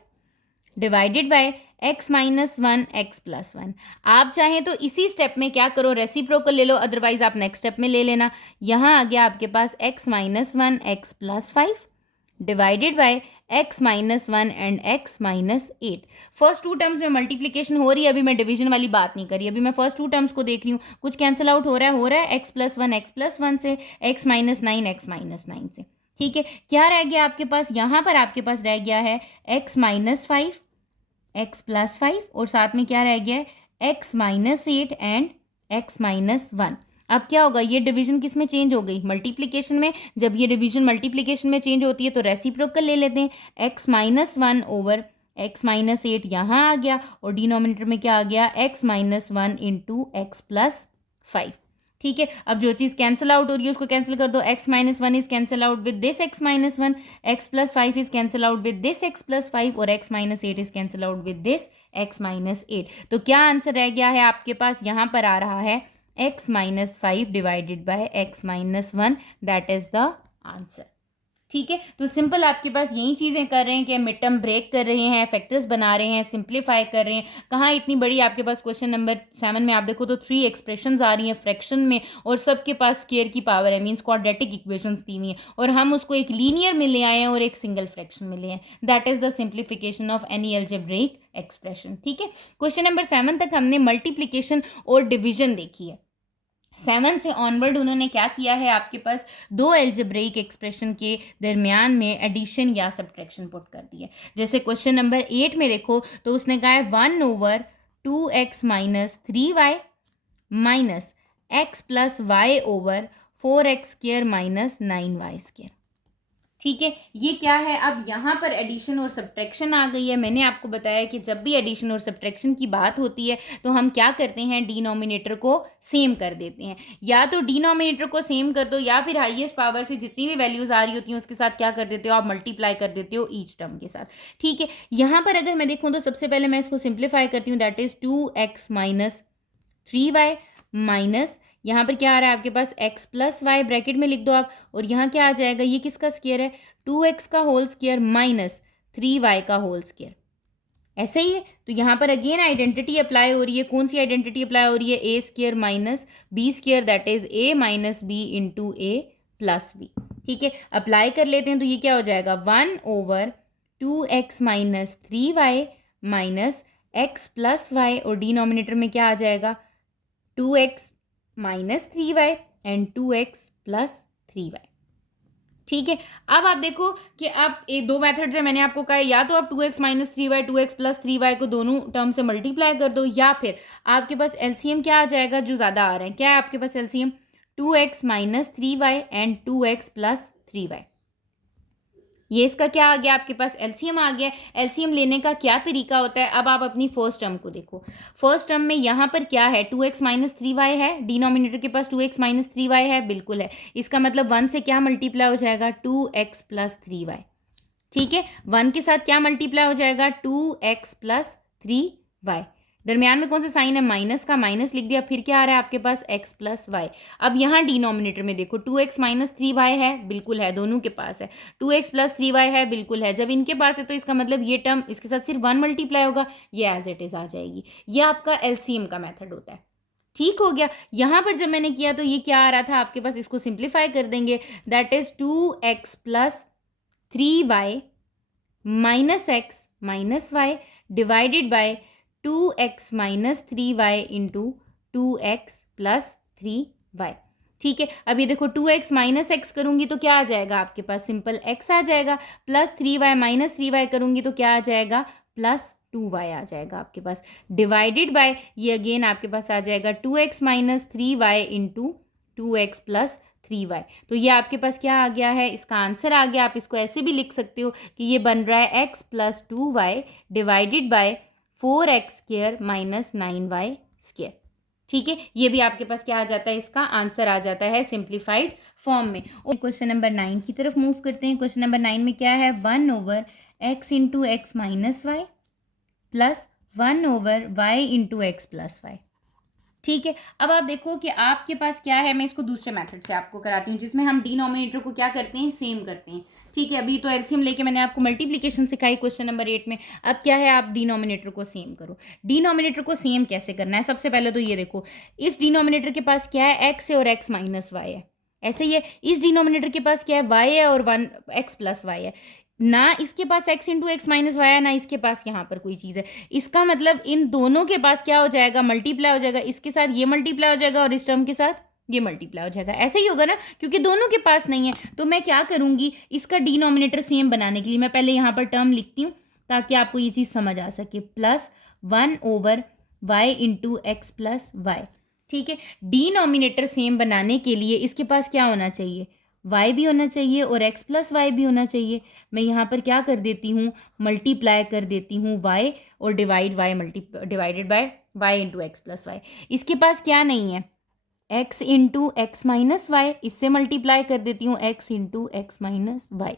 divided by x-1, x+1। आप चाहें तो इसी स्टेप में क्या करो, रेसिप्रोकल ले लो, अदरवाइज आप नेक्स्ट स्टेप में ले लेना। यहाँ आ गया आपके पास x-1, x+5, divided by x-1 and x-8। First 2 terms में मल्टीप्लिकेशन हो रही है, अभी मैं डिवीजन वाली बात नहीं करी, अभी मैं फर्स्ट 2 टर्म्स को देख रही हूँ। कुछ कैंसिल आउट हो रहा है x+1 से, x-9 x-9 से। ठीक है, क्या रह गया आपके पास, यहाँ पर आपके पास रह गया है x-5, x+5, और साथ में क्या रह गया है, x-8 एंड x-1। अब क्या होगा, ये डिवीजन किस में चेंज हो गई, मल्टीप्लिकेशन में। जब ये डिवीजन मल्टीप्लिकेशन में चेंज होती है तो रेसिप्रोकल ले लेते हैं, x-1 ओवर x-8 यहाँ आ गया, और डिनोमिनेटर में क्या आ गया, x-1 इंटू x+5। ठीक है, अब जो चीज़ कैंसिल आउट हो रही है उसको कैंसिल कर दो, x-1 is cancel out with this x-1, x+5 is cancel out with this x+5, और x-8 is cancel out with this x-8। तो क्या आंसर रह गया है आपके पास, यहाँ पर आ रहा है x-5 divided by x-1, that is the answer. ठीक है, तो सिंपल आपके पास यही चीज़ें कर रहे हैं कि मिड टर्म ब्रेक कर रहे हैं, फैक्टर्स बना रहे हैं, सिंप्लीफाई कर रहे हैं। कहाँ इतनी बड़ी आपके पास क्वेश्चन नंबर 7 में आप देखो तो 3 एक्सप्रेशंस आ रही हैं फ्रैक्शन में, और सबके पास स्क्वायर की पावर है, मीन्स क्वाड्रेटिक इक्वेशंस दी हुई हैं, और हम उसको एक लीनियर में ले आए हैं और एक सिंगल फ्रैक्शन में ले आए। That is the simplification of any algebraic expression. ठीक है, क्वेश्चन नंबर 7 तक हमने मल्टीप्लिकेशन और डिविजन देखी है। 7 से ऑनवर्ड उन्होंने क्या किया है, आपके पास 2 एल्जेब्रिक एक्सप्रेशन के दरमियान में एडिशन या सब्ट्रैक्शन पुट कर दी है। जैसे क्वेश्चन नंबर 8 में देखो तो उसने कहा है 1/2x - 3y minus x + y over 4x² - 9y²। ठीक है, ये क्या है, अब यहाँ पर एडिशन और सब्ट्रैक्शन आ गई है। मैंने आपको बताया कि जब भी एडिशन और सब्ट्रैक्शन की बात होती है तो हम क्या करते हैं, डिनोमिनेटर को सेम कर देते हैं। या तो डिनोमिनेटर को सेम कर दो, या फिर हाईएस्ट पावर से जितनी भी वैल्यूज आ रही होती हैं उसके साथ क्या कर देते हो, आप मल्टीप्लाई कर देते हो ईच टर्म के साथ। ठीक है, यहाँ पर अगर मैं देखूँ तो सबसे पहले मैं इसको सिंप्लीफाई करती हूँ, that is 2x - 3y minus, यहाँ पर क्या आ रहा है आपके पास x + y, ब्रैकेट में लिख दो आप, और यहाँ क्या आ जाएगा, ये किसका स्क्वायर है, 2x का होल स्क्वायर माइनस 3y का होल स्क्वायर। ऐसे ही है, तो यहाँ पर अगेन आइडेंटिटी अप्लाई हो रही है। कौन सी आइडेंटिटी अप्लाई हो रही है, a² minus b², that is a - b into a + b। ठीक है, अप्लाई कर लेते हैं तो ये क्या हो जाएगा, 1/2x - 3y minus x + y, और डिनोमिनेटर में क्या आ जाएगा, 2x - 3y and 2x + 3y। ठीक है, अब आप देखो कि आप ये 2 मेथड्स है, मैंने आपको कहा या तो आप 2x - 3y 2x + 3y को दोनों टर्म से मल्टीप्लाई कर दो, या फिर आपके पास एलसीएम क्या आ जाएगा, जो ज़्यादा आ रहे हैं, क्या है आपके पास LCM, 2x - 3y and 2x + 3y। ये इसका क्या आ गया आपके पास, एलसीएम आ गया। एलसीएम लेने का क्या तरीका होता है, अब आप अपनी फर्स्ट टर्म को देखो। फर्स्ट टर्म में यहाँ पर क्या है, 2x - 3y है, डिनोमिनेटर के पास 2x - 3y है, बिल्कुल है। इसका मतलब 1 से क्या मल्टीप्लाई हो जाएगा, 2x + 3y। ठीक है, 1 के साथ क्या मल्टीप्लाई हो जाएगा, 2x + 3y। दरमियान में कौन सा साइन है, माइनस का, माइनस लिख दिया, फिर क्या आ रहा है आपके पास x प्लस वाई। अब यहाँ डिनोमिनेटर में देखो 2x माइनस 3y है, बिल्कुल है, दोनों के पास है। 2x प्लस 3y है, बिल्कुल है। जब इनके पास है तो इसका मतलब ये टर्म इसके साथ सिर्फ 1 मल्टीप्लाई होगा, ये एज इट इज आ जाएगी। ये आपका एलसीएम का मेथड होता है। ठीक हो गया। यहाँ पर जब मैंने किया तो ये क्या आ रहा था आपके पास, इसको सिंप्लीफाई कर देंगे, that is 2x plus 3y minus x minus y divided by 2x minus 3y into 2x plus 3y। ठीक है, अब ये देखो 2x माइनस एक्स करूंगी तो क्या आ जाएगा आपके पास, सिंपल x आ जाएगा, प्लस 3y माइनस 3y करूंगी तो क्या आ जाएगा, प्लस 2y आ जाएगा आपके पास, डिवाइडेड बाय ये अगेन आपके पास आ जाएगा 2x minus 3y into 2x plus 3y। तो ये आपके पास क्या आ गया है, इसका आंसर आ गया। आप इसको ऐसे भी लिख सकते हो कि ये बन रहा है x plus 2y divided by 4x square minus 9y square. ठीक है, ये भी आपके पास क्या आ जाता है, इसका आंसर आ जाता है सिंप्लीफाइड फॉर्म में। और क्वेश्चन नंबर 9 की तरफ मूव करते हैं। क्वेश्चन नंबर 9 में क्या है, 1 over x into x minus y plus 1 over y into x plus y. ठीक है, अब आप देखो कि आपके पास क्या है, मैं इसको दूसरे मेथड से आपको कराती हूँ जिसमें हम डिनोमिनेटर को क्या करते हैं, सेम करते हैं। ठीक है, अभी तो एलसीएम लेके मैंने आपको मल्टीप्लिकेशन सिखाई क्वेश्चन नंबर 8 में। अब क्या है, आप डिनोमिनेटर को सेम करो। डिनोमिनेटर को सेम कैसे करना है, सबसे पहले तो ये देखो, इस डिनोमिनेटर के पास क्या है, x है और x माइनस वाई है। ऐसे ही है, इस डिनोमिनेटर के पास क्या है, y है और 1 x प्लस वाई है। ना इसके पास x into x minus y है, ना इसके पास यहाँ पर कोई चीज़ है। इसका मतलब इन दोनों के पास क्या हो जाएगा, मल्टीप्लाई हो जाएगा, इसके साथ ये मल्टीप्लाई हो जाएगा और इस टर्म के साथ ये मल्टीप्लाई हो जाएगा। ऐसे ही होगा ना, क्योंकि दोनों के पास नहीं है। तो मैं क्या करूँगी, इसका डिनोमिनेटर सेम बनाने के लिए मैं पहले यहाँ पर टर्म लिखती हूँ ताकि आपको ये चीज़ समझ आ सके, plus 1 over y into x plus y. ठीक है, डिनोमिनेटर सेम बनाने के लिए इसके पास क्या होना चाहिए, y भी होना चाहिए और x प्लस वाई भी होना चाहिए। मैं यहाँ पर क्या कर देती हूँ, मल्टीप्लाई कर देती हूँ y और divided by y into x plus y. इसके पास क्या नहीं है, x into x minus y, इससे मल्टीप्लाई कर देती हूँ x into x minus y.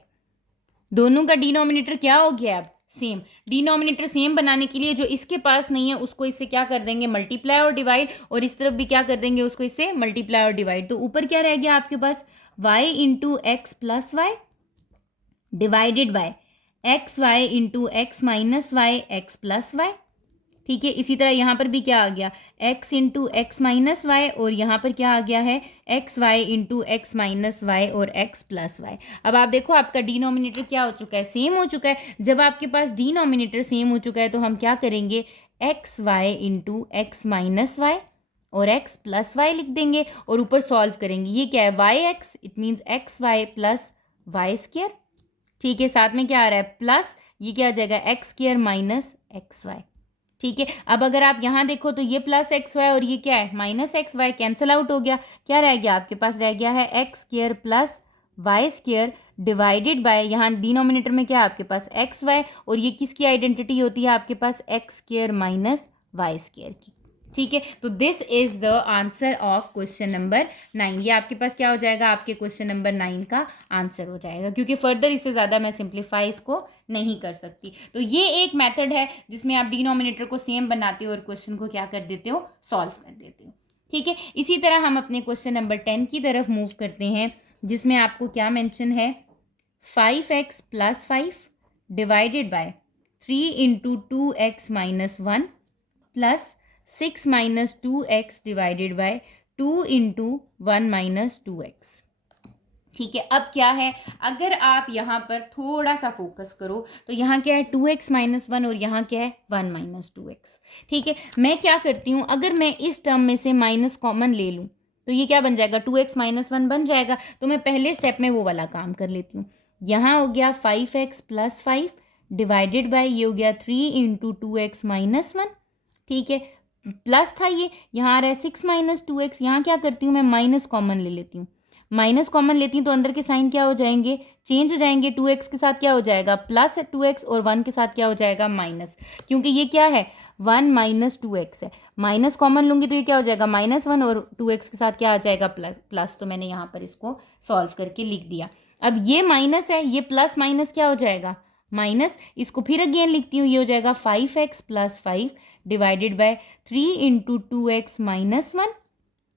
दोनों का डिनोमिनेटर क्या हो गया, अब सेम। डिनोमिनेटर सेम बनाने के लिए जो इसके पास नहीं है उसको इससे क्या कर देंगे, मल्टीप्लाई और डिवाइड, और इस तरफ भी क्या कर देंगे, उसको इससे मल्टीप्लाई और डिवाइड। तो ऊपर क्या रह गया आपके पास, y into x plus y divided by x y into x minus y x plus y. ठीक है, इसी तरह यहाँ पर भी क्या आ गया, x into x minus y, और यहाँ पर क्या आ गया है, x y into x minus y और x प्लस वाई। अब आप देखो आपका डिनोमिनेटर क्या हो चुका है, सेम हो चुका है। जब आपके पास डिनोमिनेटर सेम हो चुका है तो हम क्या करेंगे, x y into x minus y और x प्लस वाई लिख देंगे और ऊपर सॉल्व करेंगे। ये क्या है, y x, it means x y plus Y square. ठीक है, साथ में क्या आ रहा है, प्लस ये क्या आ जाएगा, x square minus x y. ठीक है, अब अगर आप यहाँ देखो तो ये प्लस एक्स वाई और ये क्या है, minus x y, cancel out हो गया। क्या रह गया आपके पास, रह गया है x square plus Y square divided by, यहाँ डिनोमिनेटर में क्या है आपके पास, एक्स वाई, और ये किसकी आइडेंटिटी होती है आपके पास, X square minus Y square की। ठीक है, तो this is the answer of question number 9। ये आपके पास क्या हो जाएगा, आपके क्वेश्चन नंबर 9 का आंसर हो जाएगा, क्योंकि फर्दर इससे ज़्यादा मैं सिंप्लीफाई इसको नहीं कर सकती। तो ये एक मेथड है जिसमें आप डिनोमिनेटर को सेम बनाते हो और क्वेश्चन को क्या कर देते हो, सॉल्व कर देते हो। ठीक है, इसी तरह हम अपने क्वेश्चन नंबर 10 की तरफ मूव करते हैं, जिसमें आपको क्या मेंशन है, 5x plus 5 divided bye 3 into 2x minus 1 plus 6 minus 2x divided by 2 into 1 minus 2x। ठीक है, अब क्या है, अगर आप यहाँ पर थोड़ा सा फोकस करो तो यहाँ क्या है, 2x माइनस 1 और यहाँ क्या है, 1 माइनस 2x। ठीक है, मैं क्या करती हूँ, अगर मैं इस टर्म में से माइनस कॉमन ले लूँ तो ये क्या बन जाएगा, 2x माइनस 1 बन जाएगा। तो मैं पहले स्टेप में वो वाला काम कर लेती हूँ। यहाँ हो गया 5x प्लस 5 डिवाइडेड बाय, ये हो गया 3 इंटू 2x माइनस 1। ठीक है, प्लस था ये, यहाँ आ रहा है 6 माइनस 2x। यहाँ क्या करती हूँ, मैं माइनस कॉमन ले लेती हूँ। माइनस कॉमन लेती हूँ तो अंदर के साइन क्या हो जाएंगे, चेंज हो जाएंगे। 2x के साथ क्या हो जाएगा, प्लस 2x, और 1 के साथ क्या हो जाएगा, माइनस, क्योंकि ये क्या है, 1 माइनस 2x है। माइनस कॉमन लूँगी तो ये क्या हो जाएगा, -1, और 2x के साथ क्या आ जाएगा, प्लस। तो मैंने यहाँ पर इसको सॉल्व करके लिख दिया। अब ये माइनस है, ये प्लस माइनस क्या हो जाएगा, माइनस, इसको फिर अगेन लिखती हूँ, ये हो जाएगा 5x + 5 डिवाइडेड बाय 3 × 2x - 1।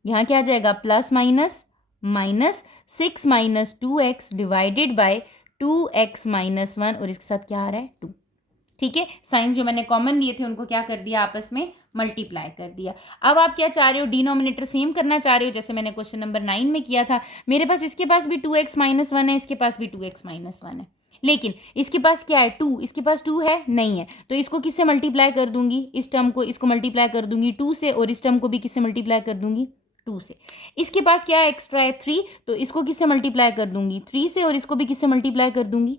यहाँ क्या आ जाएगा plus minus minus 6 - 2x divided by 2x - 1 और इसके साथ क्या आ रहा है 2। ठीक है, साइंस जो मैंने कॉमन लिए थे उनको क्या कर दिया आपस में मल्टीप्लाई कर दिया। अब आप क्या चाह रहे हो, डिनोमिनेटर सेम करना चाह रहे हो जैसे मैंने क्वेश्चन नंबर 9 में किया था। मेरे पास इसके पास भी 2x - 1 है, इसके पास भी 2x - 1 है, लेकिन इसके पास क्या है 2, इसके पास 2 है नहीं है, तो इसको किससे मल्टीप्लाई कर दूंगी, इस टर्म को इसको मल्टीप्लाई कर दूंगी 2 से, और इस टर्म को भी किससे मल्टीप्लाई कर दूंगी 2 से। इसके पास क्या है एक्स्ट्रा है 3, तो इसको किससे मल्टीप्लाई कर दूंगी 3 से, और इसको भी किससे मल्टीप्लाई कर दूंगी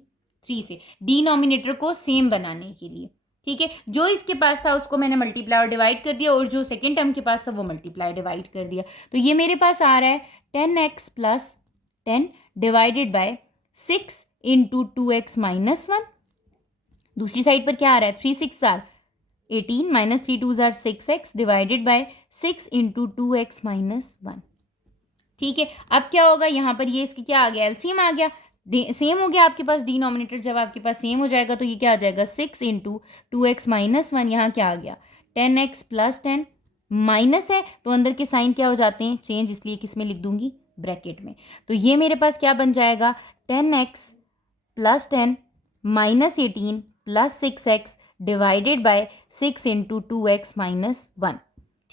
3 से, डिनोमिनेटर को सेम बनाने के लिए। ठीक है, जो इसके पास था उसको मैंने मल्टीप्लाई और डिवाइड कर दिया, और जो सेकेंड टर्म के पास था वो मल्टीप्लाई डिवाइड कर दिया। तो ये मेरे पास आ रहा है 10x + 10 डिवाइडेड बाय 6 × 2x - 1। दूसरी साइड पर क्या आ रहा है 3 6 are 18 - 3 2 are 6x divided by 6 × 2x - 1। ठीक है, अब क्या होगा यहाँ पर, ये इसकी क्या आ गया एलसीएम आ गया, सेम हो गया आपके पास डिनोमिनेटर। जब आपके पास सेम हो जाएगा तो ये क्या आ जाएगा 6 × 2x - 1। यहाँ क्या आ गया 10x + 10, माइनस है तो अंदर के साइन क्या हो जाते हैं चेंज, इसलिए किस में लिख दूंगी ब्रैकेट में। तो ये मेरे पास क्या बन जाएगा 10x + 10 - 18 + 6x divided by 6 × 2x - 1।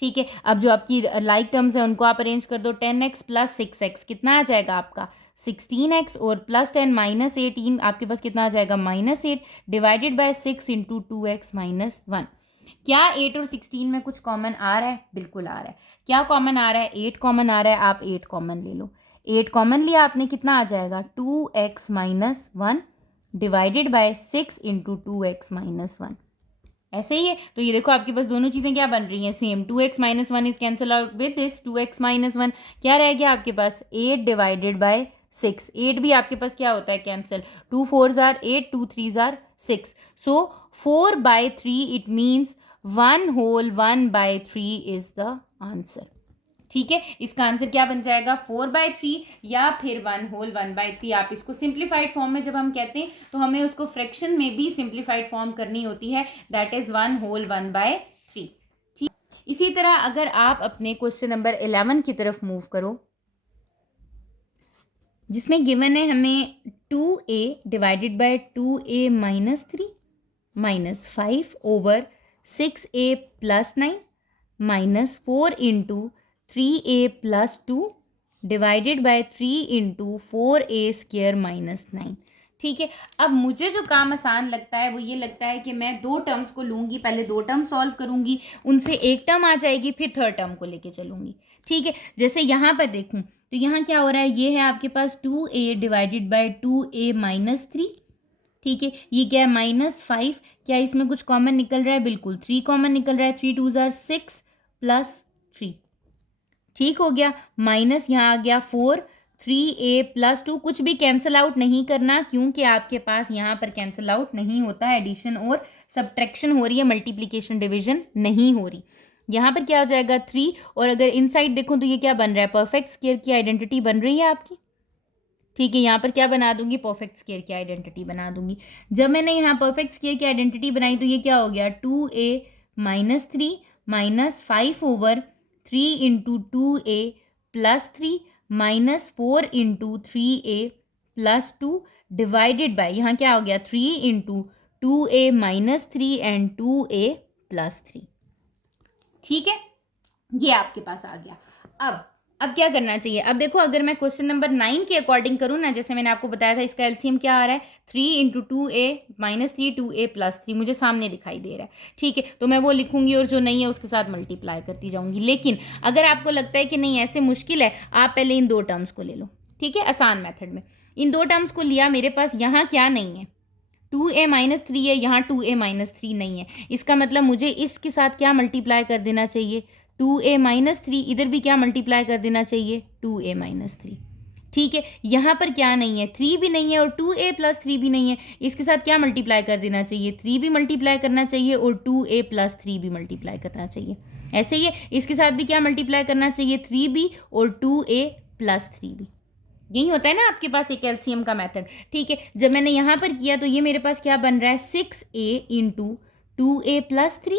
ठीक है, अब जो आपकी लाइक टर्म्स है उनको आप अरेंज कर दो। 10x + 6x कितना आ जाएगा आपका 16x, और +10 - 18 आपके पास कितना आ जाएगा -8 डिवाइडेड बाय 6 × 2x - 1। क्या 8 और 16 में कुछ कॉमन आ रहा है, बिल्कुल आ रहा है। क्या कॉमन आ रहा है 8 कॉमन आ रहा है, आप 8 कॉमन ले लो। 8 कॉमन लिया आपने, कितना आ जाएगा 2x - 1 डिवाइडेड बाय 6 × 2x - 1। ऐसे ही है, तो ये देखो आपके पास दोनों चीज़ें क्या बन रही हैं same. 2x - 1 is cancel out with this 2x - 1, क्या रह गया आपके पास 8 डिवाइडेड बाय 6। 8 भी आपके पास क्या होता है cancel, 2 4s are 8, 2 3s are 6, so 4/3 it means 1/3 is the answer. ठीक है, इसका आंसर क्या बन जाएगा 4/3 या फिर 1/3। आप इसको सिंप्लीफाइड फॉर्म में जब हम कहते हैं तो हमें उसको फ्रैक्शन में भी सिंप्लीफाइड फॉर्म करनी होती है, दैट इज 1/3। ठीक, इसी तरह अगर आप अपने क्वेश्चन नंबर 11 की तरफ मूव करो, जिसमें गिवन है हमें 2a divided by 2a - 3 -5 over 6a + 9 -4 × 3a + 2 divided by 3 × 4a² - 9। ठीक है, अब मुझे जो काम आसान लगता है वो ये लगता है कि मैं दो टर्म्स को लूँगी, पहले दो टर्म सॉल्व करूँगी, उनसे एक टर्म आ जाएगी, फिर थर्ड टर्म को लेके चलूँगी। ठीक है, जैसे यहाँ पर देखूँ तो यहाँ क्या हो रहा है, ये है आपके पास 2a डिवाइडेड बाय 2a - 3। ठीक है, ये क्या है -5, क्या इसमें कुछ कॉमन निकल रहा है, बिल्कुल 3 कॉमन निकल रहा है, 3 2s आर 6 + 3। ठीक हो गया, माइनस यहाँ आ गया 4, 3a + 2, कुछ भी कैंसिल आउट नहीं करना क्योंकि आपके पास यहाँ पर कैंसिल आउट नहीं होता है, एडिशन और सब्ट्रैक्शन हो रही है, मल्टीप्लिकेशन डिवीजन नहीं हो रही। यहाँ पर क्या हो जाएगा 3, और अगर इनसाइड देखूँ तो ये क्या बन रहा है परफेक्ट स्क्वायर की आइडेंटिटी बन रही है आपकी। ठीक है, यहाँ पर क्या बना दूंगी परफेक्ट स्क्वायर की आइडेंटिटी बना दूंगी। जब मैंने यहाँ परफेक्ट स्क्वायर की आइडेंटिटी बनाई तो ये क्या हो गया 2a - 3 -5 over 3 × 2a + 3 -4 × 3a + 2 divided by, यहाँ क्या हो गया 3 × 2a - 3 एंड 2a + 3। ठीक है, ये आपके पास आ गया। अब क्या करना चाहिए, अब देखो अगर मैं क्वेश्चन नंबर 9 के अकॉर्डिंग करूँ ना, जैसे मैंने आपको बताया था इसका एलसीएम क्या आ रहा है 3 × 2a - 3 2a + 3 मुझे सामने दिखाई दे रहा है। ठीक है, तो मैं वो लिखूंगी और जो नहीं है उसके साथ मल्टीप्लाई करती जाऊंगी। लेकिन अगर आपको लगता है कि नहीं ऐसे मुश्किल है, आप पहले इन दो टर्म्स को ले लो। ठीक है, आसान मेथड में इन दो टर्म्स को लिया, मेरे पास यहाँ क्या नहीं है 2a - 3 है, यहाँ 2a - 3 नहीं है, इसका मतलब मुझे इसके साथ क्या मल्टीप्लाई कर देना चाहिए 2a - 3, इधर भी क्या मल्टीप्लाई कर देना चाहिए 2a - 3। ठीक है, यहाँ पर क्या नहीं है 3 भी नहीं है और 2a + 3 भी नहीं है, इसके साथ क्या मल्टीप्लाई कर देना चाहिए 3 भी मल्टीप्लाई करना चाहिए और 2a + 3 भी मल्टीप्लाई करना चाहिए। ऐसे ही है, इसके साथ भी क्या मल्टीप्लाई करना चाहिए 3 भी और 2a + 3 भी। यही होता है ना आपके पास एक एलसीएम का मेथड। ठीक है, जब मैंने यहाँ पर किया तो ये मेरे पास क्या बन रहा है 6a इंटू 2a प्लस 3,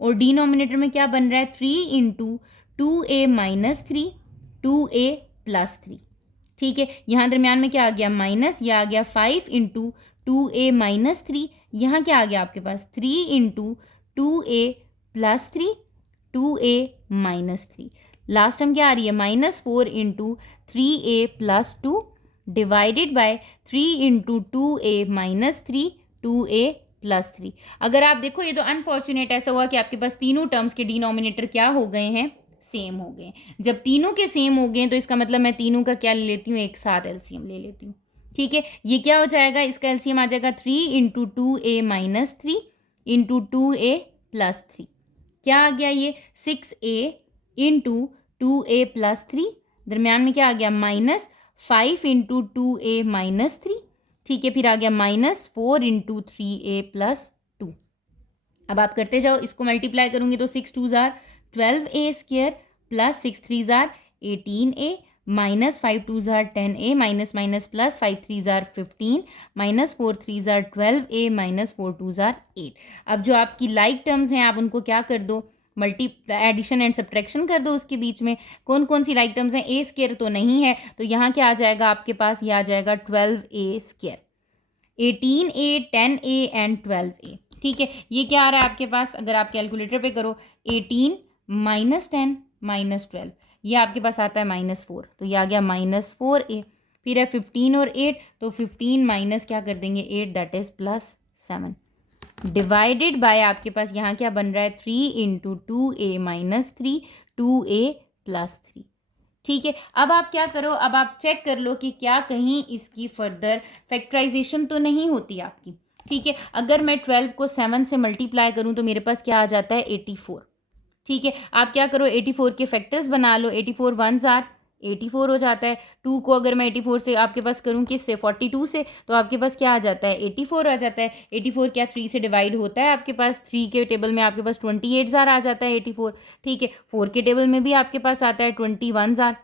और डिनोमिनेटर में क्या बन रहा है 3 into 2a minus 3 2a plus 3। ठीक है, यहाँ दरमियान में क्या आ गया माइनस, यह आ गया 5 इंटू 2a माइनस 3, यहाँ क्या आ गया आपके पास 3 into 2a plus 3 2a minus 3। Last term क्या आ रही है -4 into 3a plus 2 divided by 3 into 2a minus 3 2a plus 3। अगर आप देखो ये तो अनफॉर्चुनेट ऐसा हुआ कि आपके पास तीनों टर्म्स के डिनोमिनेटर क्या हो गए हैं, सेम हो गए। जब तीनों के सेम हो गए तो इसका मतलब मैं तीनों का क्या ले लेती हूँ, एक साथ एलसीएम ले लेती हूँ। ठीक है, ये क्या हो जाएगा, इसका एलसीएम आ जाएगा 3 into 2a minus 3 into 2a plus 3। क्या आ गया ये 6a इंटू 2a प्लस 3, दरमियान में क्या आ गया -5 इंटू 2a माइनस 3। ठीक है, फिर आ गया -4 इंटू 3a प्लस 2। अब आप करते जाओ, इसको मल्टीप्लाई करूंगी तो 6 2 ज़ार 12a स्क्वायर प्लस 6 3 ज़ार 18a माइनस 5 2 ज़ार 10a माइनस माइनस प्लस 5 3 ज़ार 15 माइनस 4 3 ज़ार 12a माइनस 4 2 ज़ार 8। अब जो आपकी लाइक टर्म्स हैं आप उनको क्या कर दो, मल्टी एडिशन एंड सब्ट्रैक्शन कर दो उसके बीच में। कौन कौन सी लाइक टर्म्स हैं, ए स्क्वायर तो नहीं है, तो यहाँ क्या आ जाएगा आपके पास, ये आ जाएगा 12a square 18a 10a and 12a। ठीक है, ये क्या आ रहा है आपके पास, अगर आप कैलकुलेटर पे करो 18 माइनस 10 माइनस 12, ये आपके पास आता है -4, तो ये आ गया -4a। फिर है 15 और 8, तो 15 माइनस क्या कर देंगे 8, दैट इज +7 डिवाइडेड बाय आपके पास यहाँ क्या बन रहा है 3 into 2a minus 3 2a plus 3। ठीक है, अब आप क्या करो, अब आप चेक कर लो कि क्या कहीं इसकी फर्दर फैक्टराइजेशन तो नहीं होती आपकी। ठीक है, अगर मैं 12 को 7 से मल्टीप्लाई करूं तो मेरे पास क्या आ जाता है 84। ठीक है, आप क्या करो 84 के फैक्टर्स बना लो, 84 1 ज़ार 84 हो जाता है। 2 को अगर मैं 84 से आपके पास करूँ किससे 42 से, तो आपके पास क्या आ जाता है 84 आ जाता है। 84 क्या 3 से डिवाइड होता है आपके पास, 3 के टेबल में आपके पास 28 ज़ार आ जाता है 84। ठीक है, 4 के टेबल में भी आपके पास आता है 21 ज़ार।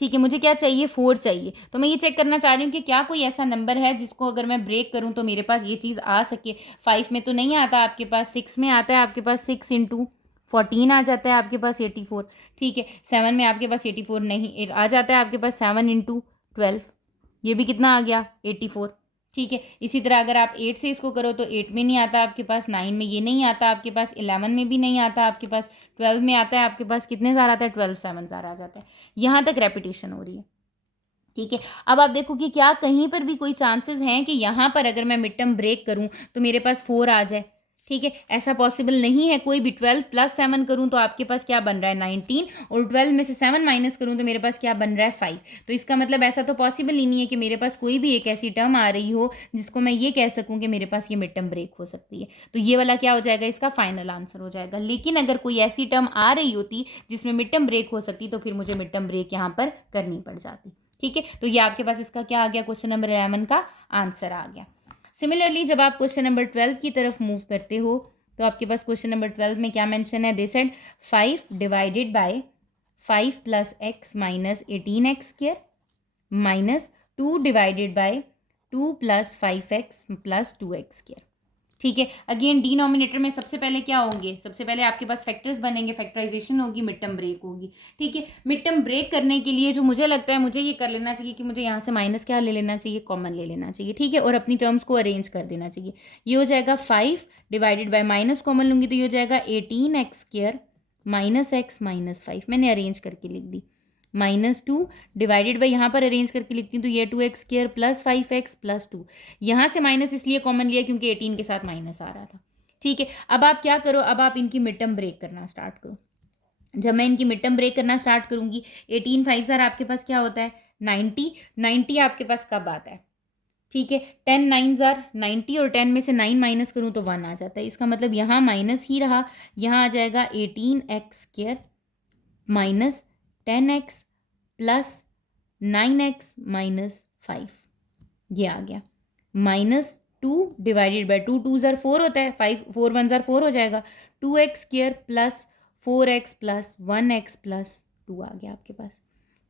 ठीक है, मुझे क्या चाहिए 4 चाहिए, तो मैं ये चेक करना चाह रही हूँ कि क्या कोई ऐसा नंबर है जिसको अगर मैं ब्रेक करूँ तो मेरे पास ये चीज़ आ सके। 5 में तो नहीं आता आपके पास, 6 में आता है आपके पास, 6 इंटू 14 आ जाता है आपके पास 84। ठीक है, 7 में आपके पास 84 नहीं आ जाता है आपके पास 7 इंटू 12, ये भी कितना आ गया 84। ठीक है, इसी तरह अगर आप 8 से इसको करो तो 8 में नहीं आता आपके पास, 9 में ये नहीं आता आपके पास, 11 में भी नहीं आता आपके पास, 12 में आता है आपके पास, कितने ज़ार आता है 12 7 ज़ार आ जाता है। यहाँ तक रेपिटेशन हो रही है। ठीक है, अब आप देखो कि क्या कहीं पर भी कोई चांसेस हैं कि यहाँ पर अगर मैं मिड टर्म ब्रेक करूँ तो मेरे पास 4 आ जाए। ठीक है, ऐसा पॉसिबल नहीं है कोई भी। 12 प्लस 7 करूँ तो आपके पास क्या बन रहा है 19, और 12 में से 7 माइनस करूँ तो मेरे पास क्या बन रहा है 5। तो इसका मतलब ऐसा तो पॉसिबल ही नहीं है कि मेरे पास कोई भी एक ऐसी टर्म आ रही हो जिसको मैं ये कह सकूँ कि मेरे पास ये मिड टर्म ब्रेक हो सकती है। तो ये वाला क्या हो जाएगा, इसका फाइनल आंसर हो जाएगा। लेकिन अगर कोई ऐसी टर्म आ रही होती जिसमें मिड टर्म ब्रेक हो सकती तो फिर मुझे मिड टर्म ब्रेक यहाँ पर करनी पड़ जाती। ठीक है, तो ये आपके पास इसका क्या आ गया, क्वेश्चन नंबर 11 का आंसर आ गया। सिमिलरली जब आप क्वेश्चन नंबर 12 की तरफ मूव करते हो तो आपके पास क्वेश्चन नंबर 12 में क्या मेंशन है, they said 5 divided bye 5 plus x minus 18x square minus 2 divided by 2 plus 5x plus 2x square. ठीक है, अगेन डिनोमिनेटर में सबसे पहले क्या होंगे, सबसे पहले आपके पास फैक्टर्स बनेंगे, फैक्टराइजेशन होगी, मिड टर्म ब्रेक होगी। ठीक है, मिड टर्म ब्रेक करने के लिए जो मुझे लगता है मुझे ये कर लेना चाहिए कि मुझे यहाँ से माइनस क्या ले लेना चाहिए, कॉमन ले लेना चाहिए। ठीक है, और अपनी टर्म्स को अरेंज कर देना चाहिए। ये हो जाएगा 5 डिवाइडेड बाय माइनस कॉमन लूँगी तो ये हो जाएगा 18x square minus x minus 5, मैंने अरेंज करके लिख दी। -2 डिवाइडेड बाई यहाँ पर अरेंज करके लिखती हूँ तो ये 2x square plus 5x plus 2, यहाँ से माइनस इसलिए कॉमन लिया क्योंकि 18 के साथ माइनस आ रहा था। ठीक है, अब आप क्या करो, अब आप इनकी मिड टर्म ब्रेक करना स्टार्ट करो। जब मैं इनकी मिड टर्म ब्रेक करना स्टार्ट करूँगी 18 5 ज़ार आपके पास क्या होता है 90 आपके पास कब आता है। ठीक है, 10 9 ज़ार 90, और 10 में से 9 माइनस करूँ तो 1 आ जाता है। इसका मतलब यहाँ माइनस ही रहा, यहाँ आ जाएगा 18x square minus 10x plus 9x minus 5, ये आ गया। -2 डिवाइडेड बाय 2 2 ज़ार 4 होता है, 5 4 1 ज़ार 4 हो जाएगा, 2x square plus 4x plus 1x plus 2 आ गया आपके पास।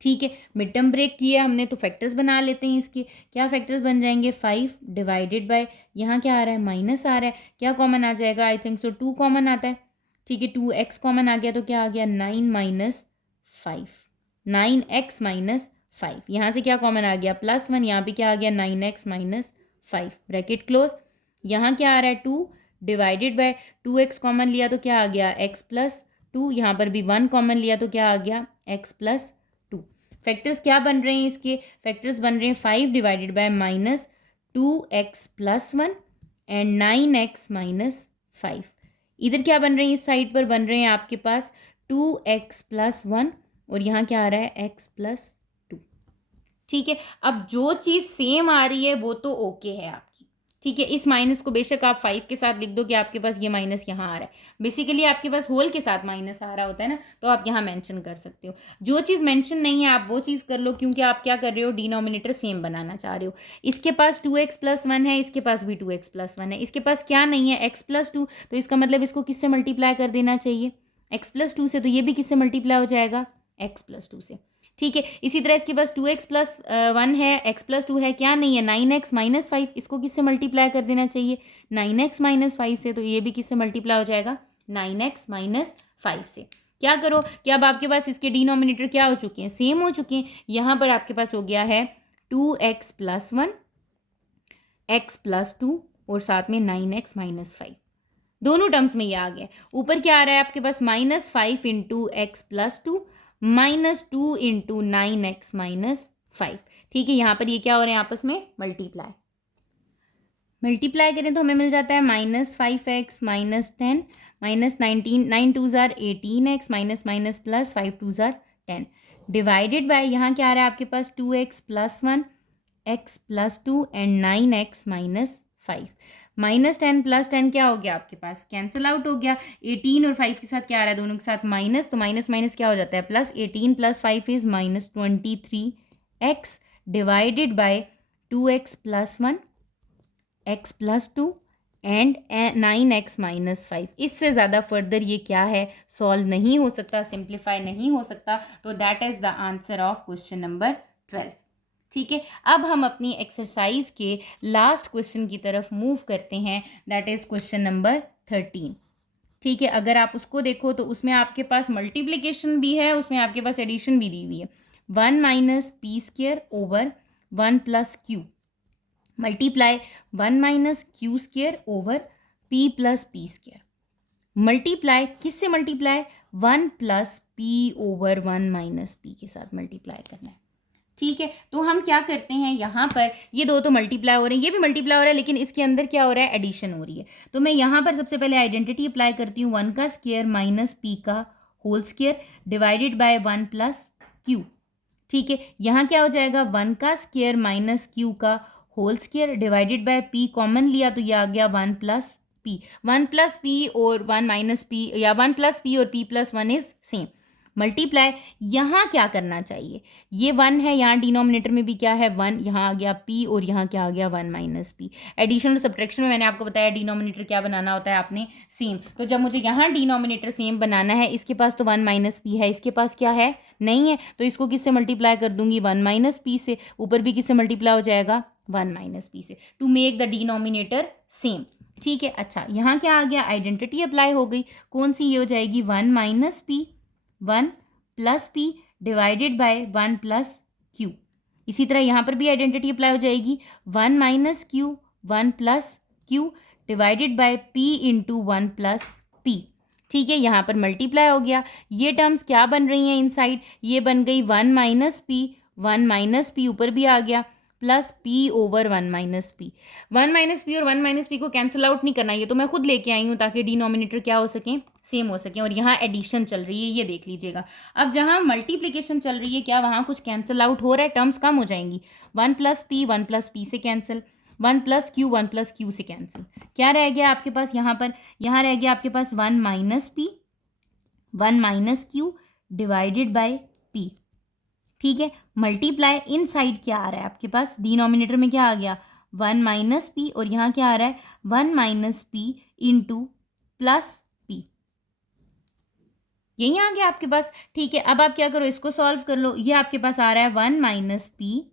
ठीक है, मिड टर्म ब्रेक किया हमने तो फैक्टर्स बना लेते हैं इसके। क्या फैक्टर्स बन जाएंगे, 5 डिवाइडेड बाय, यहाँ क्या आ रहा है, माइनस आ रहा है, क्या कॉमन आ जाएगा, आई थिंक सो 2 कॉमन आता है। ठीक है, 2x कॉमन आ गया तो क्या आ गया, 9 माइनस 5, 9x माइनस 5। यहाँ से क्या कॉमन आ गया, +1, यहाँ पे क्या आ गया, 9x माइनस 5, ब्रैकेट क्लोज। यहाँ क्या आ रहा है, 2 डिवाइडेड बाय 2x कॉमन लिया तो क्या आ गया, x प्लस 2, यहाँ पर भी 1 कॉमन लिया तो क्या आ गया, x प्लस 2। फैक्टर्स क्या बन रहे हैं इसके, फैक्टर्स बन रहे हैं 5 divided bye minus 2x plus 1 and 9x minus 5। इधर क्या बन रहे हैं, इस साइड पर बन रहे हैं आपके पास 2x प्लस 1 और यहाँ क्या आ रहा है, x प्लस 2। ठीक है, अब जो चीज़ सेम आ रही है वो तो ओके है आपकी। ठीक है, इस माइनस को बेशक आप 5 के साथ लिख दो कि आपके पास ये माइनस यहाँ आ रहा है, बेसिकली आपके पास होल के साथ माइनस आ रहा होता है ना, तो आप यहाँ मेंशन कर सकते हो। जो चीज़ मेंशन नहीं है आप वो चीज़ कर लो, क्योंकि आप क्या कर रहे हो, डिनोमिनेटर सेम बनाना चाह रहे हो। इसके पास 2x प्लस 1 है, इसके पास भी 2x प्लस 1 है, इसके पास क्या नहीं है, x प्लस 2, तो इसका मतलब इसको किससे मल्टीप्लाई कर देना चाहिए, x प्लस 2 से, तो ये भी किससे मल्टीप्लाई हो जाएगा, x प्लस 2 से। ठीक है, इसी तरह इसके पास 2x प्लस 1 है, x प्लस 2 है, क्या नहीं है, 9x माइनस 5, इसको किससे मल्टीप्लाई कर देना चाहिए, 9x माइनस 5 से, तो ये भी किससे मल्टीप्लाई हो जाएगा, 9x माइनस 5 से। क्या करो कि अब आपके पास इसके डिनोमिनेटर क्या हो चुके हैं, सेम हो चुके हैं। यहाँ पर आपके पास हो गया है 2x प्लस 1, x प्लस 2 और साथ में 9x माइनस 5, दोनों टर्म्स में ये आ गया। ऊपर क्या आ रहा है आपके पास, minus 5 into x plus 2 minus 2 into 9x minus 5। ठीक है, यहाँ पर ये क्या हो रहे हैं, आपस में मल्टीप्लाई करें तो हमें मिल जाता है -5x माइनस 10 माइनस 19, 9 2 ज़ार 18x माइनस माइनस प्लस 5 2 ज़ार 10 डिवाइडेड बाय, यहाँ क्या आ रहा है आपके पास, 2x plus 1 x plus 2 and 9x minus 5। Minus 10 plus 10 क्या हो गया आपके पास, कैंसिल आउट हो गया। 18 और 5 के साथ क्या आ रहा है, दोनों के साथ माइनस, तो माइनस माइनस क्या हो जाता है plus, 18 plus 5 is minus 23x divided by 2x plus 1 x plus 2 and 9x minus 5। इससे ज़्यादा फर्दर ये क्या है, सॉल्व नहीं हो सकता, सिंप्लीफाई नहीं हो सकता, तो that is the answer of question number 12। ठीक है, अब हम अपनी एक्सरसाइज के लास्ट क्वेश्चन की तरफ मूव करते हैं, दैट इज क्वेश्चन नंबर 13। ठीक है, अगर आप उसको देखो तो उसमें आपके पास मल्टीप्लिकेशन भी है, उसमें आपके पास एडिशन भी दी हुई है। 1 minus P square over 1 plus Q multiply 1 minus Q square over P plus P square. Multiply किससे multiply, 1 plus P over 1 minus P के साथ मल्टीप्लाई करना है। ठीक है, तो हम क्या करते हैं, यहाँ पर ये दो तो मल्टीप्लाई हो रहे हैं, ये भी मल्टीप्लाई हो रहा है, लेकिन इसके अंदर क्या हो रहा है, एडिशन हो रही है। तो मैं यहाँ पर सबसे पहले आइडेंटिटी अप्लाई करती हूँ, 1 का स्क्वायर माइनस पी का whole square divided by 1 plus q. ठीक है, यहाँ क्या हो जाएगा, 1 का स्क्वायर माइनस क्यू का whole square divided by p, common लिया तो ये आ गया 1 प्लस पी। 1 प्लस पी और 1 माइनस पी, या 1 प्लस पी और P plus 1 is same. Multiply, यहाँ क्या करना चाहिए, ये 1 है, यहाँ डिनोमिनेटर में भी क्या है 1, यहाँ आ गया p और यहाँ क्या आ गया 1 माइनस पी। एडिशन और सब्ट्रैक्शन में मैंने आपको बताया डिनोमिनेटर क्या बनाना होता है आपने, सेम। तो जब मुझे यहाँ डिनोमिनेटर सेम बनाना है, इसके पास तो 1 माइनस पी है, इसके पास क्या है, नहीं है, तो इसको किससे मल्टीप्लाई कर दूंगी, 1 माइनस पी से। ऊपर भी किससे मल्टीप्लाई हो जाएगा, 1 माइनस पी से, to make the denominator same. ठीक है, अच्छा यहाँ क्या आ गया, आइडेंटिटी अप्लाई हो गई, कौन सी, ये हो जाएगी 1 minus P 1 plus P divided by 1 plus Q. इसी तरह यहाँ पर भी आइडेंटिटी अप्लाई हो जाएगी, 1 minus Q 1 plus Q divided by P into 1 plus P. ठीक है, यहाँ पर मल्टीप्लाई हो गया। ये टर्म्स क्या बन रही हैं इनसाइड, ये बन गई 1 माइनस पी ऊपर भी आ गया plus P over 1 minus P. 1 minus P और 1 माइनस पी को कैंसिल आउट नहीं करना, ये तो मैं खुद लेके आई हूँ ताकि डिनोमिनेटर क्या हो सके, सेम हो सके। और यहाँ एडिशन चल रही है, ये देख लीजिएगा। अब जहाँ मल्टीप्लिकेशन चल रही है, क्या वहाँ कुछ कैंसिल आउट हो रहा है, टर्म्स कम हो जाएंगी। 1 प्लस पी से कैंसिल, 1 प्लस क्यू से कैंसिल। क्या रह गया आपके पास यहाँ पर, यहाँ रह गया आपके पास 1 minus P 1 minus Q divided by P. ठीक है, मल्टीप्लाई, इन साइड क्या आ रहा है आपके पास, डिनोमिनेटर में क्या आ गया 1 माइनस पी और यहाँ क्या आ रहा है 1 minus P into plus P. यही आ गया आपके पास। ठीक है, अब आप क्या करो, इसको सॉल्व कर लो। ये आपके पास आ रहा है 1 minus P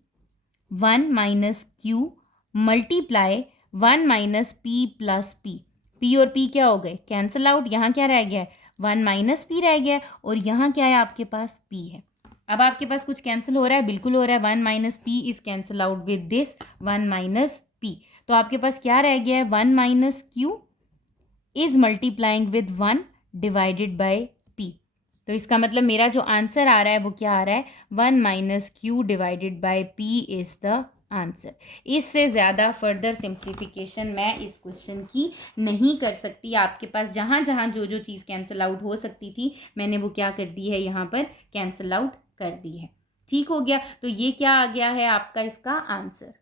1 minus Q multiply 1 minus P plus P. P और पी क्या हो गए, कैंसिल आउट। यहाँ क्या रह गया है, 1 माइनस पी रह गया है, और यहाँ क्या है आपके पास, पी है। अब आपके पास कुछ कैंसिल हो रहा है, बिल्कुल हो रहा है। 1 minus P is cancel out with this 1 minus P. तो आपके पास क्या रह गया है, 1 minus Q is multiplying with 1 divided by P. तो इसका मतलब मेरा जो आंसर आ रहा है वो क्या आ रहा है, 1 minus Q divided by P is the answer. इससे ज़्यादा फर्दर सिंप्लीफिकेशन मैं इस क्वेश्चन की नहीं कर सकती। आपके पास जहाँ जहाँ जो जो चीज़ कैंसिल आउट हो सकती थी मैंने वो क्या कर दी है, यहाँ पर कैंसिल आउट कर दी है। ठीक हो गया। तो ये क्या आ गया है आपका इसका आंसर।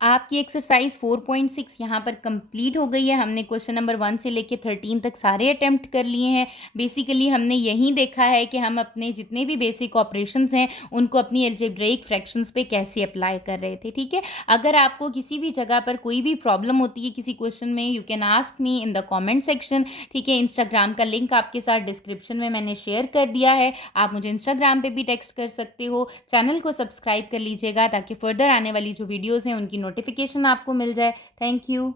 आपकी एक्सरसाइज 4.6 यहाँ पर कंप्लीट हो गई है। हमने क्वेश्चन नंबर 1 से लेके 13 तक सारे अटेम्प्ट कर लिए हैं। बेसिकली हमने यही देखा है कि हम अपने जितने भी बेसिक ऑपरेशंस हैं उनको अपनी अलजेब्रिक फ्रैक्शंस पे कैसे अप्लाई कर रहे थे। ठीक है, अगर आपको किसी भी जगह पर कोई भी प्रॉब्लम होती है किसी क्वेश्चन में, you can ask me in the comment section. ठीक है, इंस्टाग्राम का लिंक आपके साथ डिस्क्रिप्शन में मैंने शेयर कर दिया है, आप मुझे इंस्टाग्राम पे भी टेक्स्ट कर सकते हो। चैनल को सब्सक्राइब कर लीजिएगा ताकि फर्दर आने वाली जो वीडियोज़ हैं उनकी नोटिफिकेशन आपको मिल जाए। Thank you.